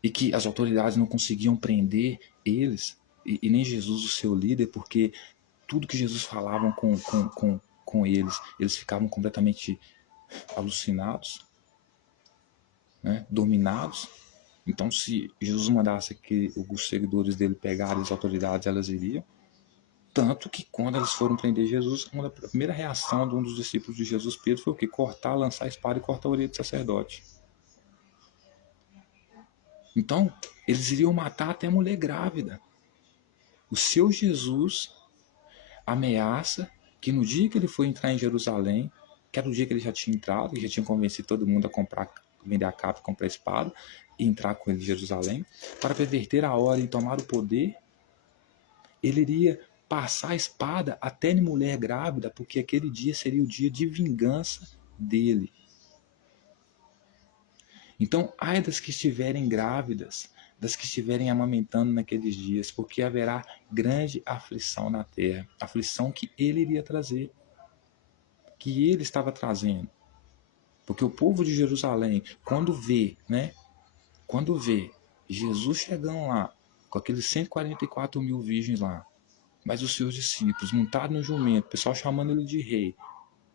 E que as autoridades não conseguiam prender eles, e nem Jesus, o seu líder, porque tudo que Jesus falava com eles ficavam completamente alucinados, né? Dominados. Então, se Jesus mandasse que os seguidores dele pegarem as autoridades, elas iriam. Tanto que quando elas foram prender Jesus, a primeira reação de um dos discípulos de Jesus, Pedro, foi o quê? Cortar, lançar a espada e cortar a orelha do sacerdote. Então, eles iriam matar até a mulher grávida. O seu Jesus ameaça que no dia que ele foi entrar em Jerusalém, que era o dia que ele já tinha entrado, que já tinha convencido todo mundo a comprar, vender a capa, comprar a espada, e entrar com ele em Jerusalém, para perverter a ordem e tomar o poder, ele iria passar a espada até em mulher grávida, porque aquele dia seria o dia de vingança dele. Então, ai das que estiverem grávidas, das que estiverem amamentando naqueles dias, porque haverá grande aflição na terra, aflição que ele iria trazer, que ele estava trazendo. Porque o povo de Jerusalém, quando vê Jesus chegando lá, com aqueles 144 mil virgens lá, mas os seus discípulos, montados no jumento, o pessoal chamando ele de rei,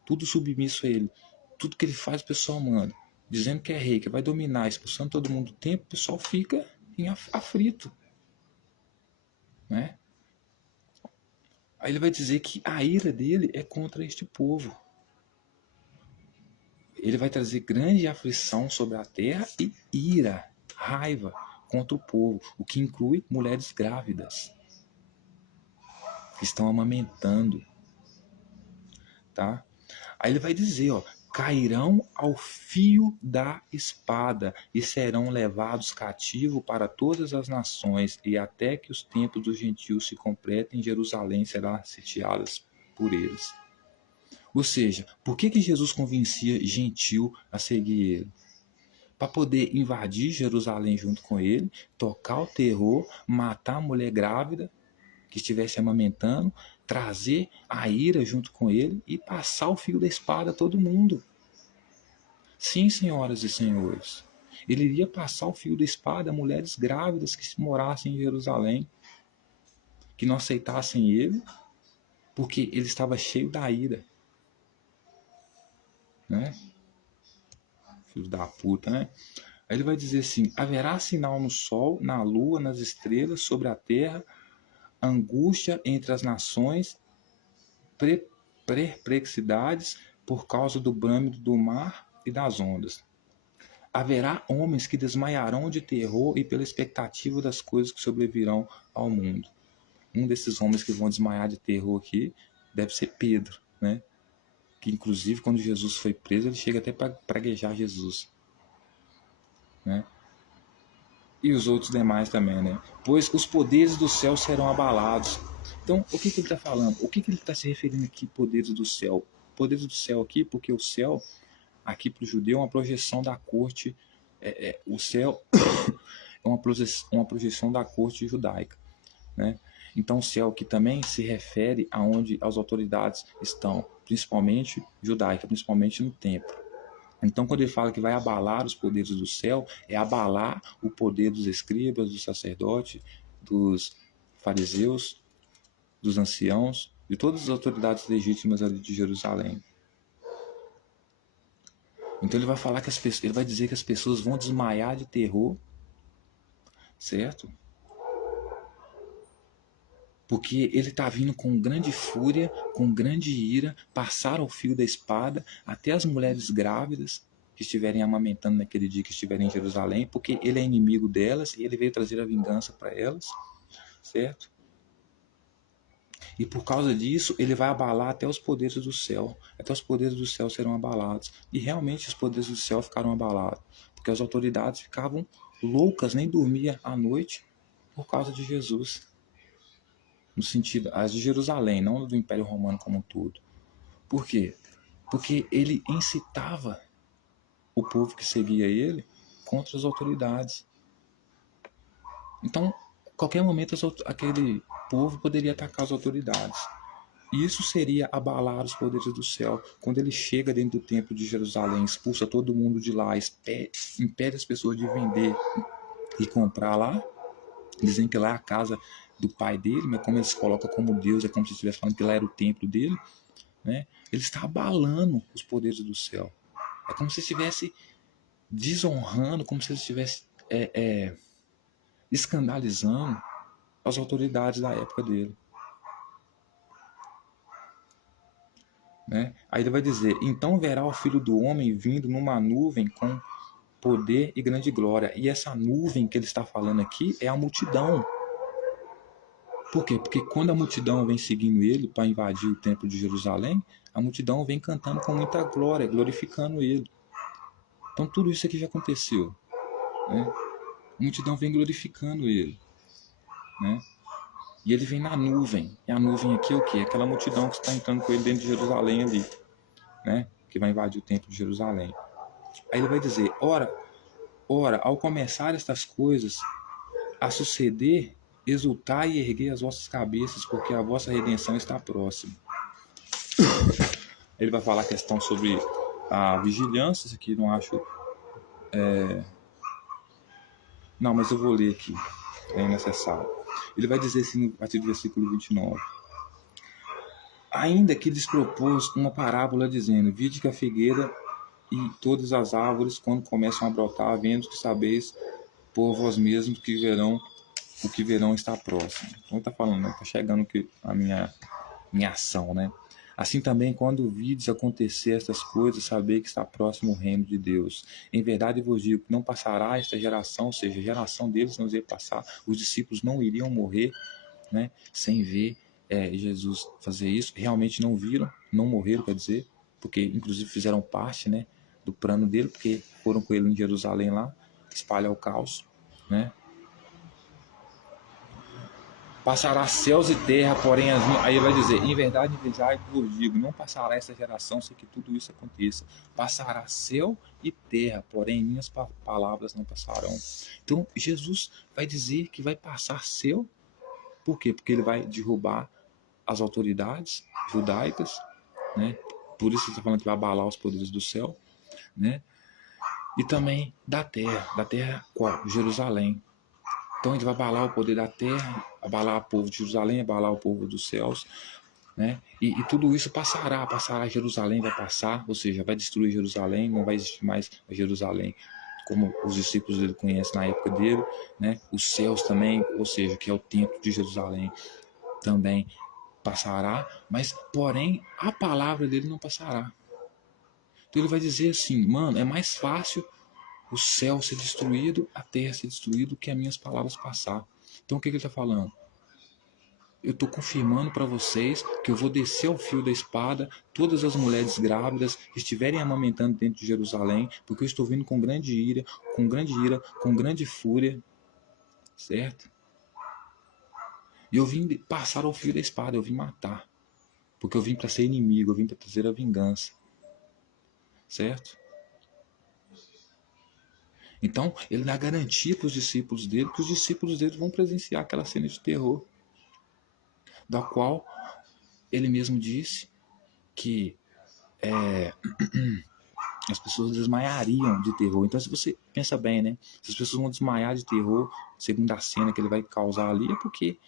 tudo submisso a ele, tudo que ele faz o pessoal manda, dizendo que é rei, que vai dominar, expulsando todo mundo do tempo, o pessoal fica aflito, né? Aí ele vai dizer que a ira dele é contra este povo. Ele vai trazer grande aflição sobre a terra e ira, raiva contra o povo, o que inclui mulheres grávidas que estão amamentando, tá? Aí ele vai dizer, ó, cairão ao fio da espada e serão levados cativos para todas as nações, e até que os tempos dos gentios se completem, Jerusalém será sitiada por eles. Ou seja, por que Jesus convencia gentil a seguir ele? Para poder invadir Jerusalém junto com ele, tocar o terror, matar a mulher grávida que estivesse amamentando, trazer a ira junto com ele e passar o fio da espada a todo mundo. Sim, senhoras e senhores, ele iria passar o fio da espada a mulheres grávidas que morassem em Jerusalém, que não aceitassem ele, porque ele estava cheio da ira, né? Filho da puta, né? Aí ele vai dizer assim: haverá sinal no sol, na lua, nas estrelas, sobre a terra, angústia entre as nações, perplexidades por causa do bramido do mar e das ondas. Haverá homens que desmaiarão de terror e pela expectativa das coisas que sobrevirão ao mundo. Um desses homens que vão desmaiar de terror aqui deve ser Pedro, né? Que inclusive quando Jesus foi preso, ele chega até para praguejar Jesus, né? E os outros demais também, né? Pois os poderes do céu serão abalados. Então, o que ele está falando? O que ele está se referindo aqui, poderes do céu? Poderes do céu aqui, porque o céu, aqui para o judeu, é uma projeção da corte. O céu é uma projeção da corte judaica, né? Então, o céu aqui também se refere aonde as autoridades estão, principalmente judaica, principalmente no templo. Então, quando ele fala que vai abalar os poderes do céu, é abalar o poder dos escribas, dos sacerdotes, dos fariseus, dos anciãos, de todas as autoridades legítimas ali de Jerusalém. Então, ele vai falar que ele vai dizer que as pessoas vão desmaiar de terror, certo? Porque ele está vindo com grande fúria, com grande ira, passar ao fio da espada até as mulheres grávidas que estiverem amamentando naquele dia, que estiverem em Jerusalém, porque ele é inimigo delas e ele veio trazer a vingança para elas, certo? E por causa disso, ele vai abalar até os poderes do céu. Até os poderes do céu serão abalados. E realmente os poderes do céu ficaram abalados, porque as autoridades ficavam loucas, nem dormiam à noite por causa de Jesus. No sentido, as de Jerusalém, não do Império Romano como um todo. Por quê? Porque ele incitava o povo que seguia ele contra as autoridades. Então, a qualquer momento, aquele povo poderia atacar as autoridades. E isso seria abalar os poderes do céu. Quando ele chega dentro do templo de Jerusalém, expulsa todo mundo de lá, impede as pessoas de vender e comprar lá, dizem que lá é a casa do pai dele, mas como eles colocam como Deus, é como se estivesse falando que lá era o templo dele, né? Ele está abalando os poderes do céu. É como se estivesse desonrando, como se ele estivesse escandalizando as autoridades da época dele, né? Aí ele vai dizer: então verá o Filho do Homem vindo numa nuvem com poder e grande glória. E essa nuvem que ele está falando aqui é a multidão. Por quê? Porque quando a multidão vem seguindo ele para invadir o templo de Jerusalém, a multidão vem cantando com muita glória, glorificando ele. Então tudo isso aqui já aconteceu, né? A multidão vem glorificando ele, né? E ele vem na nuvem. E a nuvem aqui é o quê? Aquela multidão que está entrando com ele dentro de Jerusalém ali, né? Que vai invadir o templo de Jerusalém. Aí ele vai dizer: ora, ao começar estas coisas a suceder, exultai e erguei as vossas cabeças, porque a vossa redenção está próxima. Ele vai falar a questão sobre a vigilância, isso aqui não acho... Não, mas eu vou ler aqui, é necessário. Ele vai dizer assim, a partir do versículo 29. Ainda que lhes propôs uma parábola dizendo: vide que a figueira e todas as árvores, quando começam a brotar, vendo que sabeis por vós mesmos que verão, o que verão está próximo. Então está falando, né? Está chegando que a minha ação, né? Assim também, quando vides acontecer estas coisas, sabei que está próximo o reino de Deus. Em verdade vos digo que não passará esta geração, ou seja, a geração deles não ia passar, os discípulos não iriam morrer, né, sem ver Jesus fazer isso. Realmente não viram, não morreram, quer dizer, porque inclusive fizeram parte, né, do plano dele, porque foram com ele em Jerusalém lá, espalhar o caos, né? Passará céus e terra, porém aí ele vai dizer: em verdade vos digo, não passará essa geração sem que tudo isso aconteça. Passará céu e terra, porém minhas palavras não passarão. Então Jesus vai dizer que vai passar céu. Por quê? Porque ele vai derrubar as autoridades judaicas, né? Por isso ele está falando que vai abalar os poderes do céu, né? E também da terra qual? Jerusalém. Então ele vai abalar o poder da terra, abalar o povo de Jerusalém, abalar o povo dos céus, né? E tudo isso passará, Jerusalém vai passar, ou seja, vai destruir Jerusalém, não vai existir mais Jerusalém como os discípulos dele conhecem na época dele, né? Os céus também, ou seja, que é o templo de Jerusalém, também passará, mas porém a palavra dele não passará. Então ele vai dizer assim, mano, é mais fácil o céu ser destruído, a terra ser destruída, do que as minhas palavras passar. Então o que ele está falando? Eu estou confirmando para vocês que eu vou descer ao fio da espada todas as mulheres grávidas que estiverem amamentando dentro de Jerusalém, porque eu estou vindo com grande ira, com grande fúria, certo? E eu vim passar ao fio da espada, eu vim matar, porque eu vim para ser inimigo, eu vim para trazer a vingança, certo? Então, ele dá garantia para os discípulos dele que os discípulos dele vão presenciar aquela cena de terror, da qual ele mesmo disse que as pessoas desmaiariam de terror. Então, se você pensa bem, né? Se as pessoas vão desmaiar de terror, segundo a cena que ele vai causar ali, é porque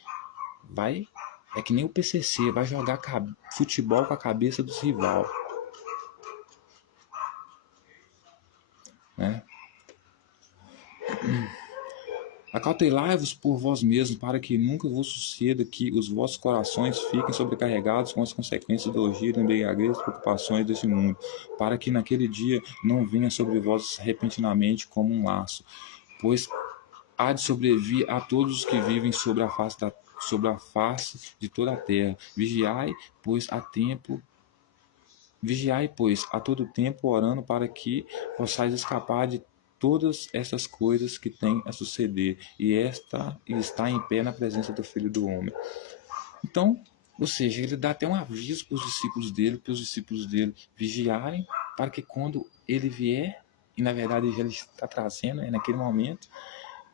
é que nem o PCC, vai jogar futebol com a cabeça dos rival, né? Acautelai-vos por vós mesmos, para que nunca vos suceda que os vossos corações fiquem sobrecarregados com as consequências da orgia, da embriaguez e preocupações desse mundo, para que naquele dia não venha sobre vós repentinamente como um laço, pois há de sobrevir a todos os que vivem sobre a face de toda a terra. Vigiai, pois, a todo tempo, orando para que possais escapar de todas essas coisas que têm a suceder, e está em pé na presença do Filho do Homem. Então, ou seja, ele dá até um aviso para os discípulos dele vigiarem, para que quando ele vier, e na verdade ele está trazendo, naquele momento,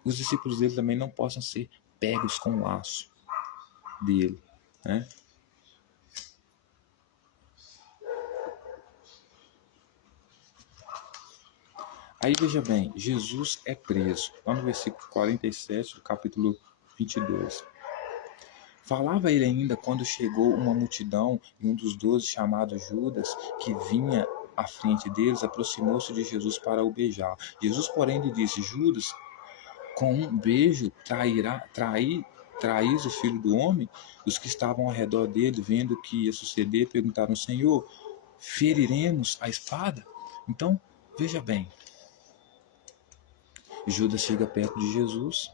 os discípulos dele também não possam ser pegos com o laço dele, né? Aí veja bem, Jesus é preso, lá no versículo 47 do capítulo 22. Falava ele ainda quando chegou uma multidão e um dos 12, chamado Judas, que vinha à frente deles, aproximou-se de Jesus para o beijar. Jesus, porém, lhe disse: Judas, com um beijo traís o Filho do Homem? Os que estavam ao redor dele, vendo o que ia suceder, perguntaram: Senhor, feriremos a espada? Então, veja bem, Judas chega perto de Jesus,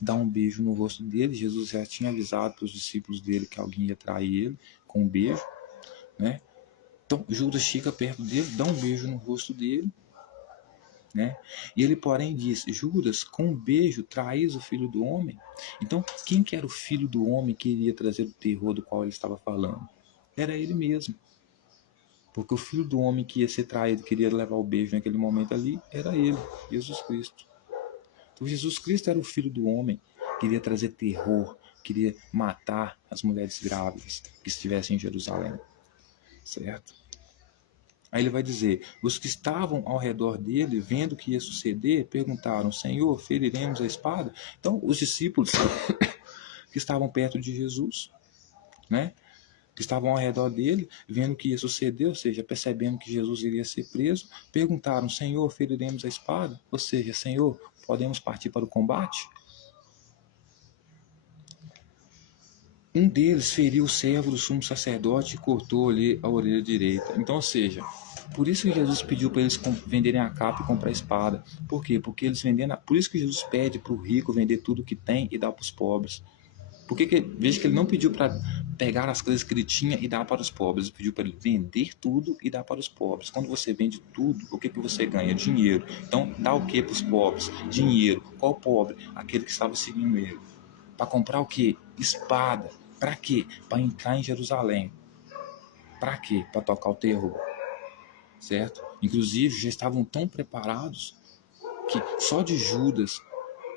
dá um beijo no rosto dele. Jesus já tinha avisado para os discípulos dele que alguém ia trair ele com um beijo, né? Então Judas chega perto dele, dá um beijo no rosto dele, né? E ele, porém, diz: Judas, com um beijo traís o Filho do Homem? Então, quem que era o Filho do Homem que iria trazer o terror do qual ele estava falando? Era ele mesmo. Porque o Filho do Homem que ia ser traído, queria levar o beijo naquele momento ali, era ele, Jesus Cristo. Então Jesus Cristo era o Filho do Homem, queria trazer terror, queria matar as mulheres grávidas que estivessem em Jerusalém, certo? Aí ele vai dizer: os que estavam ao redor dele, vendo o que ia suceder, perguntaram: Senhor, feriremos a espada? Então os discípulos que estavam perto de Jesus, né, que estavam ao redor dele, vendo o que ia suceder, ou seja, percebendo que Jesus iria ser preso, perguntaram: Senhor, feriremos a espada? Ou seja, Senhor, podemos partir para o combate? Um deles feriu o servo do sumo sacerdote e cortou-lhe a orelha direita. Então, ou seja, por isso que Jesus pediu para eles venderem a capa e comprar a espada. Por quê? Porque eles vendendo. Por isso que Jesus pede para o rico vender tudo que tem e dar para os pobres. Veja que ele não pediu para pegar as coisas que ele tinha e dar para os pobres. Ele pediu para ele vender tudo e dar para os pobres. Quando você vende tudo, o que você ganha? Dinheiro. Então, dá o que para os pobres? Dinheiro. Qual pobre? Aquele que estava seguindo ele. Para comprar o quê? Espada. Para quê? Para entrar em Jerusalém. Para quê? Para tocar o terror. Certo? Inclusive, já estavam tão preparados que só de Judas,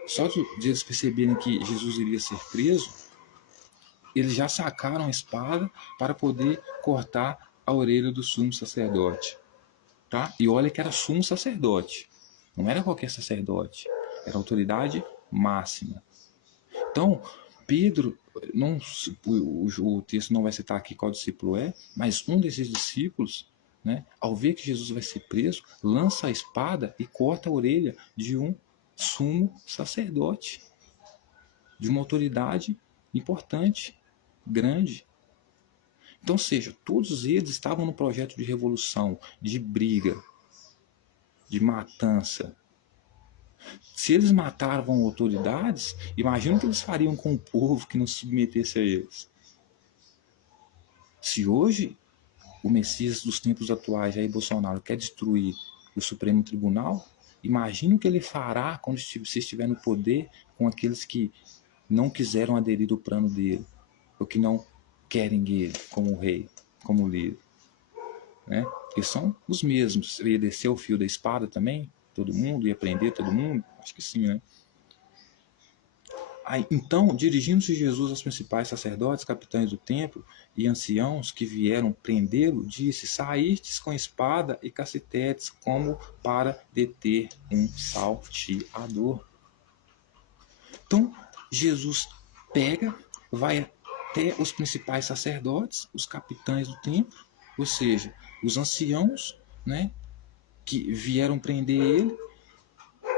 só de eles perceberem que Jesus iria ser preso, eles já sacaram a espada para poder cortar a orelha do sumo sacerdote. Tá? E olha que era sumo sacerdote. Não era qualquer sacerdote. Era autoridade máxima. Então, Pedro, não, o texto não vai citar aqui qual discípulo é, mas um desses discípulos, né, ao ver que Jesus vai ser preso, lança a espada e corta a orelha de um sumo sacerdote, de uma autoridade importante, grande. Então, seja, todos eles estavam no projeto de revolução, de briga, de matança. Se eles matavam autoridades, imagina o que eles fariam com o povo que não se submetesse a eles. Se hoje o Messias dos tempos atuais, Jair Bolsonaro, quer destruir o Supremo Tribunal, imagina o que ele fará quando se estiver no poder com aqueles que não quiseram aderir ao plano dele, ou que não querem ele como rei, como líder. Né? Porque são os mesmos. Ia descer o fio da espada também? Todo mundo? Ia prender todo mundo? Acho que sim, né? Aí, então, dirigindo-se Jesus aos principais sacerdotes, capitães do templo e anciãos que vieram prendê-lo, disse: Saístes com espada e cacetetes como para deter um salteador. Então, Jesus pega, vai até os principais sacerdotes, os capitães do templo, ou seja, os anciãos, né, que vieram prender ele,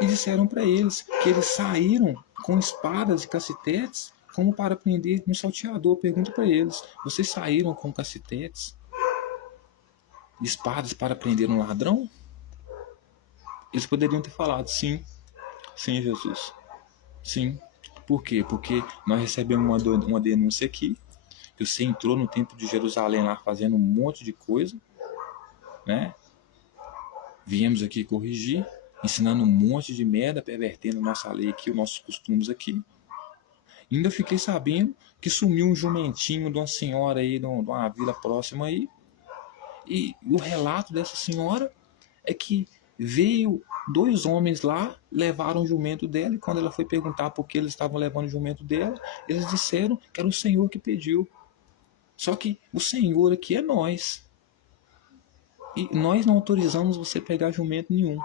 e disseram para eles que eles saíram com espadas e cacetetes como para prender um salteador. Pergunta para eles: vocês saíram com cacetetes, espadas para prender um ladrão? Eles poderiam ter falado: sim, sim, Jesus, sim. Por quê? Porque nós recebemos uma denúncia aqui que você entrou no templo de Jerusalém lá fazendo um monte de coisa, né? Viemos aqui corrigir, ensinando um monte de merda, pervertendo nossa lei aqui, os nossos costumes aqui. E ainda fiquei sabendo que sumiu um jumentinho de uma senhora aí, de uma vila próxima aí. E o relato dessa senhora é que veio 2 homens lá, levaram o jumento dela, e quando ela foi perguntar por que eles estavam levando o jumento dela, eles disseram que era o Senhor que pediu. Só que o Senhor aqui é nós. E nós não autorizamos você pegar jumento nenhum.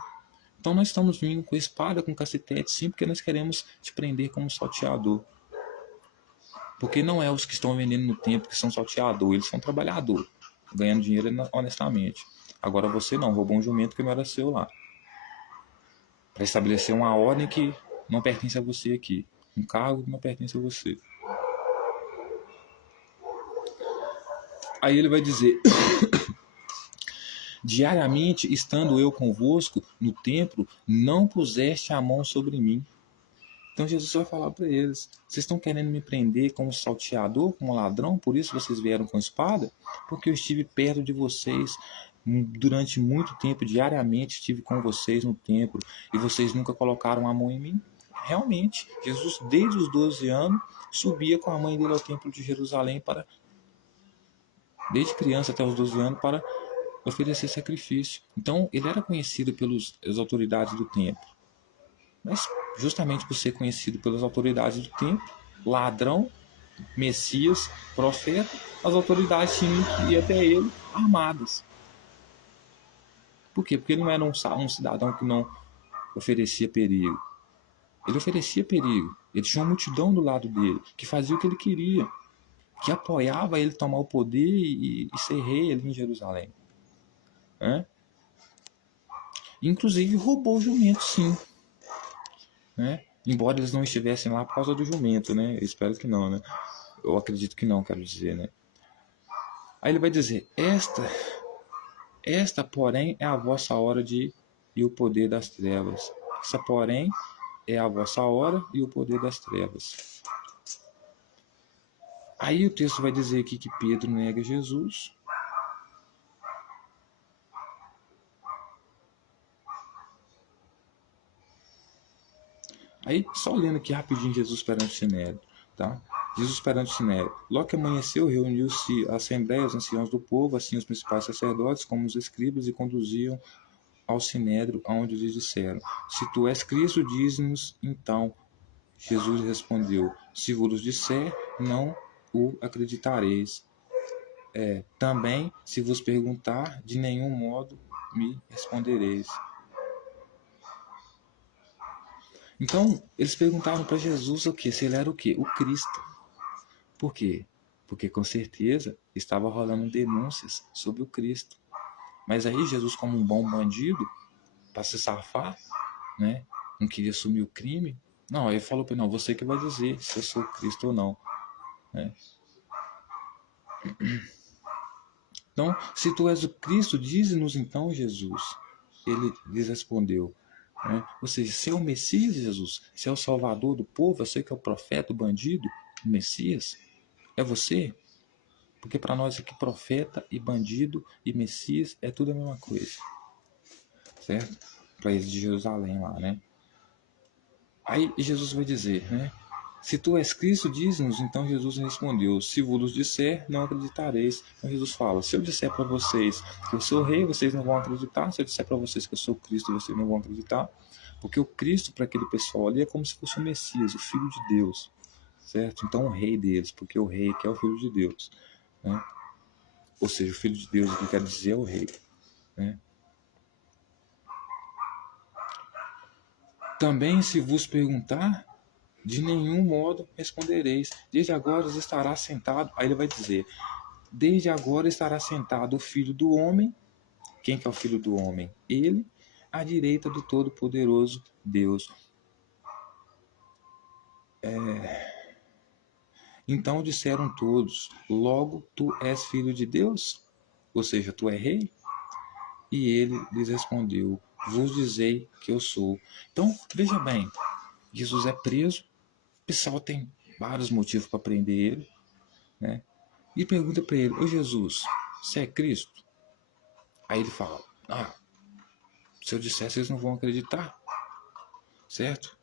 Então nós estamos vindo com espada, com cacetete, sim, porque nós queremos te prender como salteador. Porque não é os que estão vendendo no templo que são salteador, eles são trabalhador, ganhando dinheiro honestamente. Agora você não, roubou um jumento que não era seu lá. Para estabelecer uma ordem que não pertence a você aqui. Um cargo que não pertence a você. Aí ele vai dizer: diariamente, estando eu convosco no templo, não puseste a mão sobre mim. Então Jesus vai falar para eles: vocês estão querendo me prender como salteador, como ladrão, por isso vocês vieram com espada? Porque eu estive perto de vocês durante muito tempo, diariamente estive com vocês no templo, e vocês nunca colocaram a mão em mim? Realmente, Jesus, desde os 12 anos, subia com a mãe dele ao templo de Jerusalém, desde criança até os 12 anos, para oferecer sacrifício. Então, ele era conhecido pelas autoridades do templo. Mas, justamente por ser conhecido pelas autoridades do templo, ladrão, Messias, profeta, as autoridades tinham que ir até ele armadas. Por quê? Porque ele não era um cidadão que não oferecia perigo. Ele oferecia perigo. Ele tinha uma multidão do lado dele, que fazia o que ele queria, que apoiava ele tomar o poder e ser rei ali em Jerusalém. Inclusive roubou o jumento, sim. Embora eles não estivessem lá por causa do jumento, né? Eu espero que não, né? Eu acredito que não, quero dizer, né? Aí ele vai dizer: esta, porém, é a vossa hora e o poder das trevas. Essa, porém, é a vossa hora e o poder das trevas. Aí o texto vai dizer aqui que Pedro nega Jesus. Aí, só lendo aqui rapidinho Jesus perante o Sinédrio, tá? Jesus perante o Sinédrio. Logo que amanheceu, reuniu-se a assembleia, os anciãos do povo, assim os principais sacerdotes, como os escribas, e conduziam ao Sinédrio, aonde lhes disseram: se tu és Cristo, diz-nos então. Jesus respondeu: se vos disser, não o acreditareis. Também, se vos perguntar, de nenhum modo me respondereis. Então, eles perguntavam para Jesus o quê? Se ele era o quê? O Cristo. Por quê? Porque com certeza estava rolando denúncias sobre o Cristo. Mas aí Jesus, como um bom bandido, para se safar, né? Não queria assumir o crime. Não, ele falou para ele: não, você que vai dizer se eu sou Cristo ou não. Né? Então, se tu és o Cristo, dize-nos então, Jesus. Ele lhes respondeu, né? Ou seja, se é o Messias, Jesus, se é o Salvador do povo, eu sei que é o profeta, o bandido, o Messias, é você? Porque para nós aqui, profeta e bandido e Messias é tudo a mesma coisa, certo? Para eles de Jerusalém lá, né? Aí Jesus vai dizer, né? Se tu és Cristo, diz-nos. Então Jesus respondeu, se vos disser, não acreditareis. Então Jesus fala, se eu disser para vocês que eu sou rei, vocês não vão acreditar. Se eu disser para vocês que eu sou Cristo, vocês não vão acreditar. Porque o Cristo, para aquele pessoal ali, é como se fosse o Messias, o Filho de Deus, certo? Então o rei deles, porque o rei que é o Filho de Deus, né? Ou seja, o Filho de Deus, o que quer dizer é o rei, né? Também se vos perguntar, de nenhum modo respondereis. Desde agora estará sentado. Aí ele vai dizer, desde agora estará sentado o Filho do Homem. Quem que é o Filho do Homem? Ele, à direita do Todo-Poderoso Deus. Então disseram todos, logo tu és Filho de Deus? Ou seja, tu é rei? E ele lhes respondeu, vos dizei que eu sou. Então, veja bem, Jesus é preso, o pessoal tem vários motivos para prender ele, né? E pergunta para ele, ô Jesus, você é Cristo? Aí ele fala, se eu disser, vocês não vão acreditar, certo?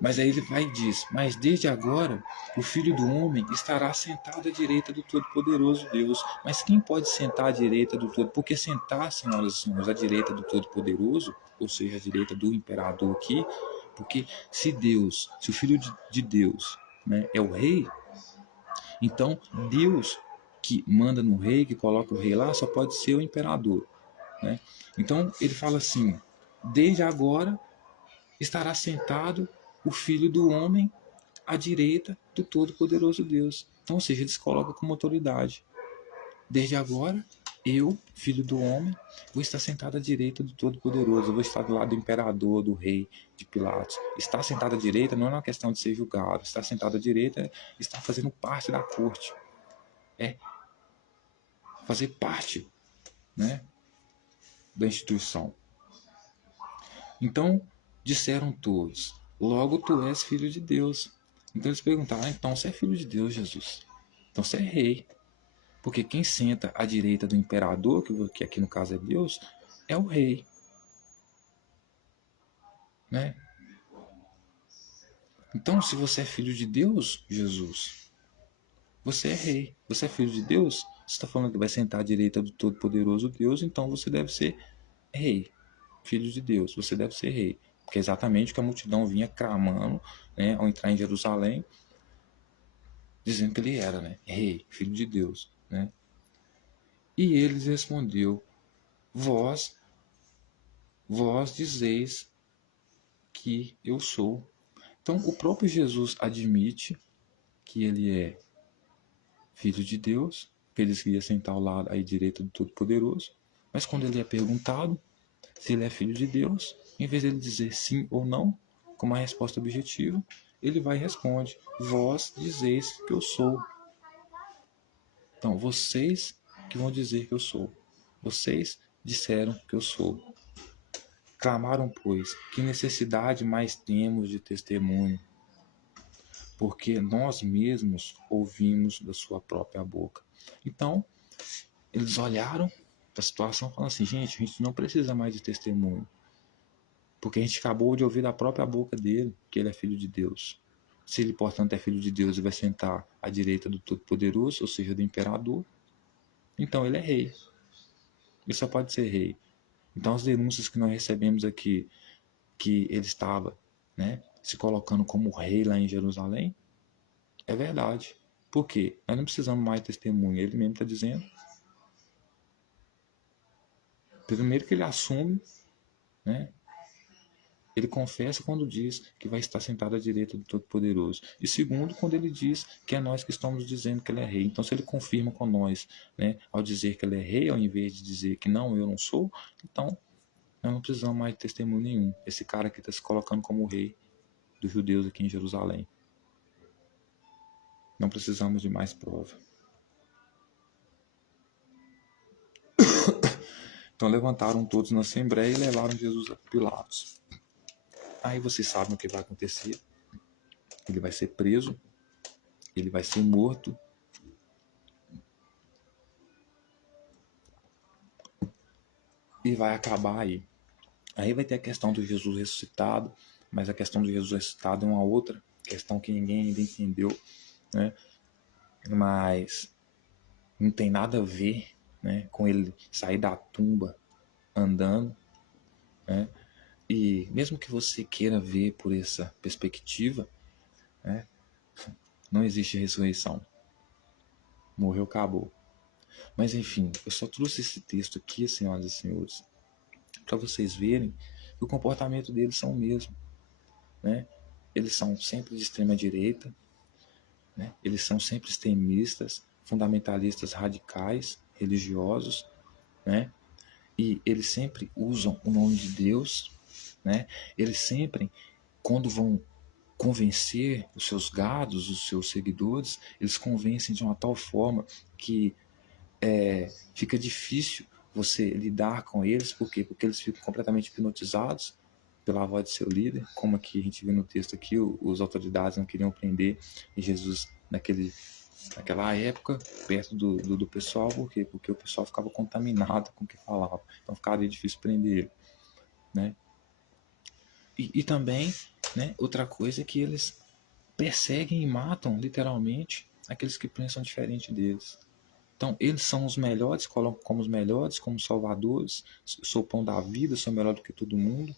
Mas aí ele vai e diz, mas desde agora o Filho do Homem estará sentado à direita do Todo-Poderoso Deus. Mas quem pode sentar à direita do Todo? Porque sentar, senhoras e senhores, à direita do Todo-Poderoso, ou seja, à direita do Imperador aqui, porque se Deus, se o Filho de Deus, né, é o rei, então Deus que manda no rei, que coloca o rei lá, só pode ser o imperador, né? Então ele fala assim, desde agora estará sentado o Filho do Homem à direita do Todo-Poderoso Deus. Então, ou seja, eles colocam como autoridade. Desde agora, eu, Filho do Homem, vou estar sentado à direita do Todo-Poderoso. Eu vou estar do lado do imperador, do rei, de Pilatos. Estar sentado à direita não é uma questão de ser julgado. Estar sentado à direita é estar fazendo parte da corte. É fazer parte, né, da instituição. Então, disseram todos, logo tu és filho de Deus. Então eles perguntaram, então você é filho de Deus, Jesus. Então você é rei. Porque quem senta à direita do imperador, que aqui no caso é Deus, é o rei, né? Então, se você é filho de Deus, Jesus, você é rei. Você é filho de Deus, você está falando que vai sentar à direita do Todo-Poderoso Deus, então você deve ser rei. Filho de Deus, você deve ser rei. Porque é exatamente o que a multidão vinha clamando, né, ao entrar em Jerusalém, dizendo que ele era, né, rei, filho de Deus, né? E eles respondeu, vós dizeis que eu sou. Então, o próprio Jesus admite que ele é filho de Deus, que ele ia sentar ao lado à direita do Todo-Poderoso, mas quando ele é perguntado se ele é filho de Deus, em vez de ele dizer sim ou não, com uma resposta objetiva, ele vai e responde: vós dizeis que eu sou. Então, vocês que vão dizer que eu sou. Vocês disseram que eu sou. Clamaram, pois, que necessidade mais temos de testemunho? Porque nós mesmos ouvimos da sua própria boca. Então, eles olharam para a situação e falaram assim, gente, a gente não precisa mais de testemunho, porque a gente acabou de ouvir da própria boca dele que ele é filho de Deus. Se ele, portanto, é filho de Deus e vai sentar à direita do Todo-Poderoso, ou seja, do Imperador, então ele é rei. Ele só pode ser rei. Então, as denúncias que nós recebemos aqui, que ele estava, né, se colocando como rei lá em Jerusalém, é verdade. Por quê? Nós não precisamos mais de testemunha. Ele mesmo está dizendo. Primeiro que ele assume, né? Ele confessa quando diz que vai estar sentado à direita do Todo-Poderoso. E segundo, quando ele diz que é nós que estamos dizendo que ele é rei. Então, se ele confirma com nós, né, ao dizer que ele é rei, ao invés de dizer que não, eu não sou, então nós não precisamos mais de testemunho nenhum. Esse cara aqui está se colocando como rei dos judeus aqui em Jerusalém. Não precisamos de mais prova. Então levantaram todos na assembleia e levaram Jesus a Pilatos. Aí vocês sabem o que vai acontecer. Ele vai ser preso, ele vai ser morto. E vai acabar aí. Aí vai ter a questão do Jesus ressuscitado, mas a questão do Jesus ressuscitado é uma outra questão que ninguém ainda entendeu, né? Mas não tem nada a ver, né, com ele sair da tumba andando, né? E mesmo que você queira ver por essa perspectiva, né, não existe ressurreição. Morreu, acabou. Mas enfim, eu só trouxe esse texto aqui, senhoras e senhores, para vocês verem que o comportamento deles são o mesmo, né? Eles são sempre de extrema direita, né? Eles são sempre extremistas, fundamentalistas radicais, religiosos, né? E eles sempre usam o nome de Deus, né? Eles sempre, quando vão convencer os seus gados, os seus seguidores, eles convencem de uma tal forma que fica difícil você lidar com eles. Por quê? Porque eles ficam completamente hipnotizados pela voz de seu líder, como aqui a gente vê no texto aqui, os autoridades não queriam prender Jesus naquela época, perto do pessoal. Por quê? Porque o pessoal ficava contaminado com o que falava, então ficaria difícil prender ele, né? E também, né, outra coisa é que eles perseguem e matam, literalmente, aqueles que pensam diferente deles. Então, eles são os melhores, colocam como os melhores, como salvadores. Sou o pão da vida, sou melhor do que todo mundo.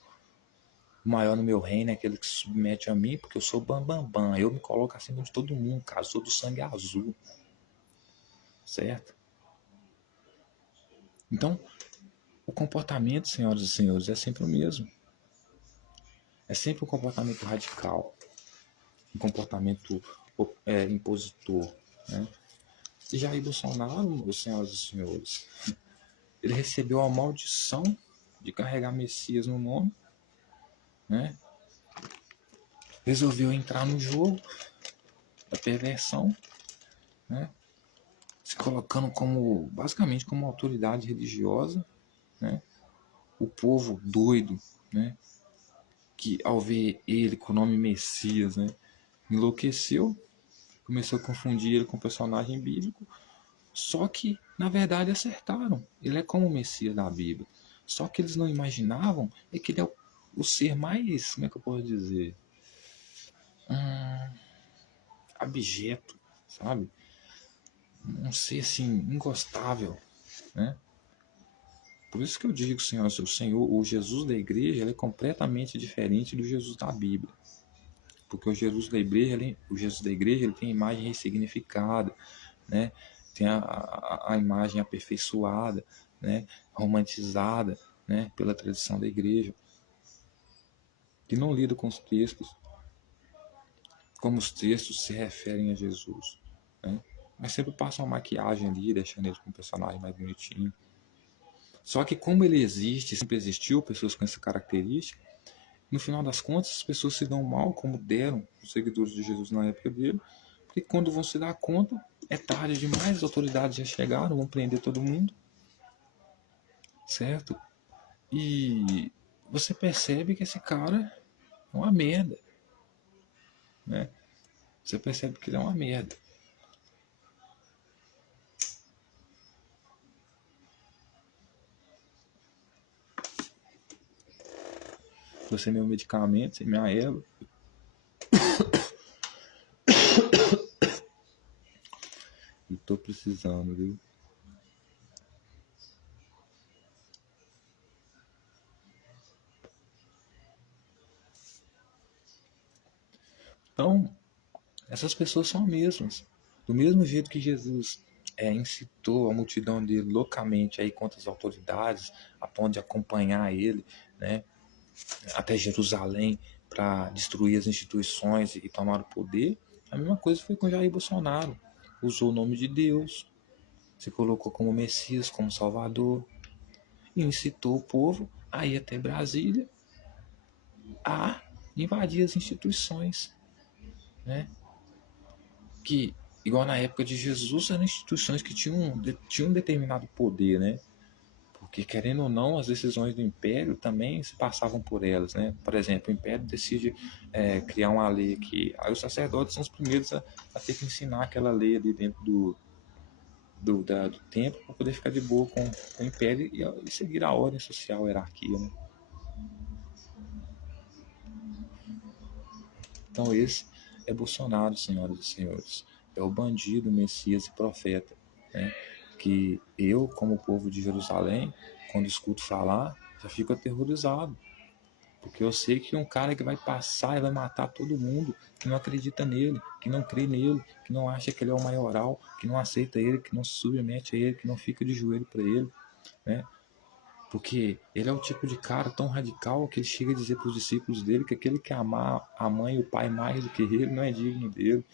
O maior no meu reino é aquele que se submete a mim, porque eu sou bambambam. Bam, bam. Eu me coloco acima de todo mundo, cara. Eu sou do sangue azul. Certo? Então, o comportamento, senhoras e senhores, é sempre o mesmo. É sempre um comportamento radical. Um comportamento impositor, né? E Jair Bolsonaro, senhoras e senhores, ele recebeu a maldição de carregar Messias no nome, né? Resolveu entrar no jogo da perversão, né? Se colocando como, basicamente, como autoridade religiosa, né? O povo doido, né? Que ao ver ele com o nome Messias, né? Enlouqueceu, começou a confundir ele com o personagem bíblico. Só que, na verdade, acertaram. Ele é como o Messias da Bíblia. Só que eles não imaginavam que ele é o ser mais, como é que eu posso dizer? Abjeto, sabe? Um ser assim, ingostável, né? Por isso que eu digo, Senhor, o Jesus da igreja, ele é completamente diferente do Jesus da Bíblia. Porque o Jesus da igreja, ele tem a imagem ressignificada, né? Tem a imagem aperfeiçoada, né? Romantizada, né? Pela tradição da igreja, que não lida com os textos como os textos se referem a Jesus, né? Mas sempre passa uma maquiagem ali, deixando ele com um personagem mais bonitinho. Só que como ele existe, sempre existiu pessoas com essa característica, no final das contas as pessoas se dão mal, como deram os seguidores de Jesus na época dele, porque quando vão se dar conta, é tarde demais, as autoridades já chegaram, vão prender todo mundo, certo? E você percebe que esse cara é uma merda, né? Você percebe que ele é uma merda. Você é meu medicamento, você é minha erva. E tô precisando, viu? Então, essas pessoas são as mesmas. Do mesmo jeito que Jesus incitou a multidão dele loucamente aí contra as autoridades, a ponto de acompanhar ele, né, até Jerusalém para destruir as instituições e tomar o poder, a mesma coisa foi com Jair Bolsonaro. Usou o nome de Deus, se colocou como Messias, como Salvador, e incitou o povo a ir até Brasília a invadir as instituições, né, que igual na época de Jesus, eram instituições que tinham um determinado poder, né? Porque, querendo ou não, as decisões do império também se passavam por elas, né? Por exemplo, o império decide criar uma lei aqui. Aí os sacerdotes são os primeiros a ter que ensinar aquela lei ali dentro do templo para poder ficar de boa com o império e seguir a ordem social, a hierarquia, né? Então esse é Bolsonaro, senhoras e senhores. É o bandido, Messias e profeta, né? Que eu, como povo de Jerusalém, quando escuto falar, já fico aterrorizado. Porque eu sei que é um cara que vai passar e vai matar todo mundo que não acredita nele, que não crê nele, que não acha que ele é o maioral, que não aceita ele, que não se submete a ele, que não fica de joelho para ele, né? Porque ele é o tipo de cara tão radical que ele chega a dizer para os discípulos dele que aquele que amar a mãe e o pai mais do que ele não é digno dele,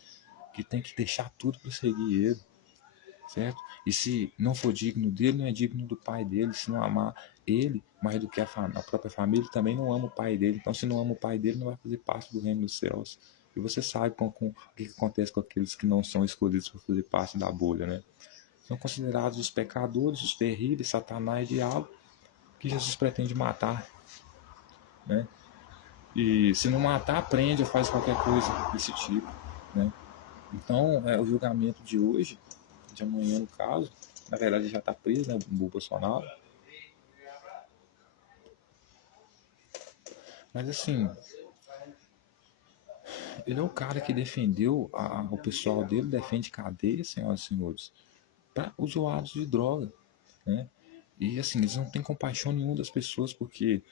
que tem que deixar tudo para seguir ele, certo? E se não for digno dele, não é digno do pai dele. Se não amar ele mais do que a própria família, também não ama o pai dele. Então, se não ama o pai dele, não vai fazer parte do reino dos céus. E você sabe o que acontece com aqueles que não são escolhidos para fazer parte da bolha, né? São considerados os pecadores, os terríveis, Satanás e diabo, que Jesus pretende matar, né? E se não matar, prende ou faz qualquer coisa desse tipo, né? Então, o julgamento de hoje, de amanhã no caso, na verdade já está preso, né, o Bolsonaro. Mas assim, ele é o cara que defendeu, o pessoal dele defende cadeia, senhoras e senhores, para usuários de droga, né? E assim, eles não têm compaixão nenhuma das pessoas, porque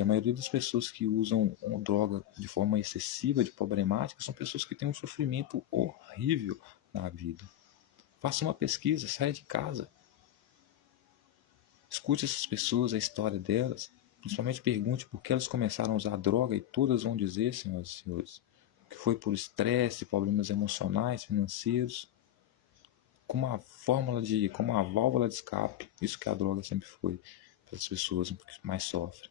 a maioria das pessoas que usam droga de forma excessiva, de problemática, são pessoas que têm um sofrimento horrível na vida. Faça uma pesquisa, saia de casa, escute essas pessoas, a história delas, principalmente pergunte por que elas começaram a usar droga e todas vão dizer, senhoras e senhores, que foi por estresse, problemas emocionais, financeiros, como como uma válvula de escape, isso que a droga sempre foi para as pessoas que mais sofrem.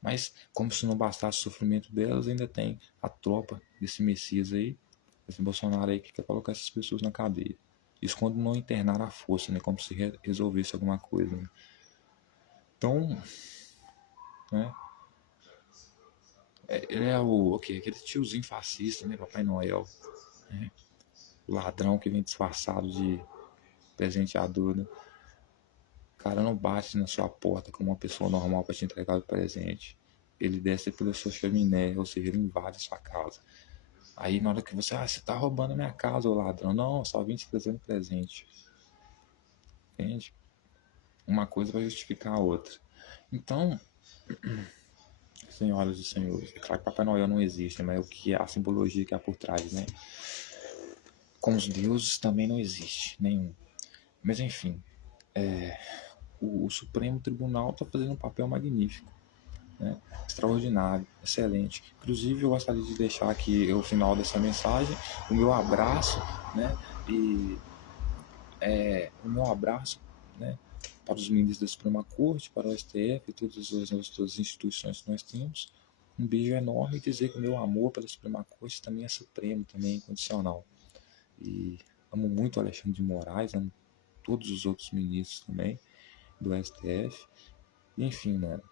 Mas, como se não bastasse o sofrimento delas, ainda tem a tropa desse Messias aí, esse Bolsonaro aí, que quer colocar essas pessoas na cadeia. Isso quando não internar a força, né? Como se resolvesse alguma coisa, né? Então, né? Ele é aquele tiozinho fascista, né? Papai Noel. Né? O ladrão que vem disfarçado de presenteador, né? O cara não bate na sua porta como uma pessoa normal para te entregar o presente. Ele desce pela sua chaminé, ou seja, ele invade a sua casa. Aí na hora que você tá roubando a minha casa, ô ladrão. Não, só vim te trazendo presente. Entende? Uma coisa vai justificar a outra. Então, senhoras e senhores, é claro que Papai Noel não existe, mas o que é a simbologia que há por trás, né? Com os deuses também não existe nenhum. Mas enfim, o Supremo Tribunal está fazendo um papel magnífico, né? Extraordinário, excelente. Inclusive, eu gostaria de deixar aqui ao final dessa mensagem o meu abraço, né? E o meu abraço, né? Para os ministros da Suprema Corte, para o STF e todas as instituições que nós temos. Um beijo enorme e dizer que o meu amor pela Suprema Corte também é supremo, também é incondicional. E amo muito o Alexandre de Moraes, amo todos os outros ministros também do STF. Enfim, mano,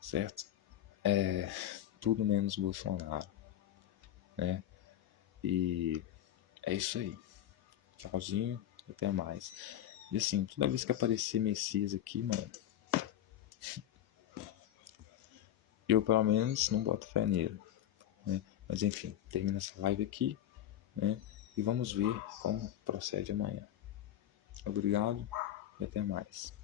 certo? Tudo menos Bolsonaro, né? E é isso aí. Tchauzinho, até mais. E assim, toda vez que aparecer Messias aqui, mano, eu pelo menos não boto fé nele, né? Mas enfim, termina essa live aqui, né? E vamos ver como procede amanhã. Obrigado e até mais.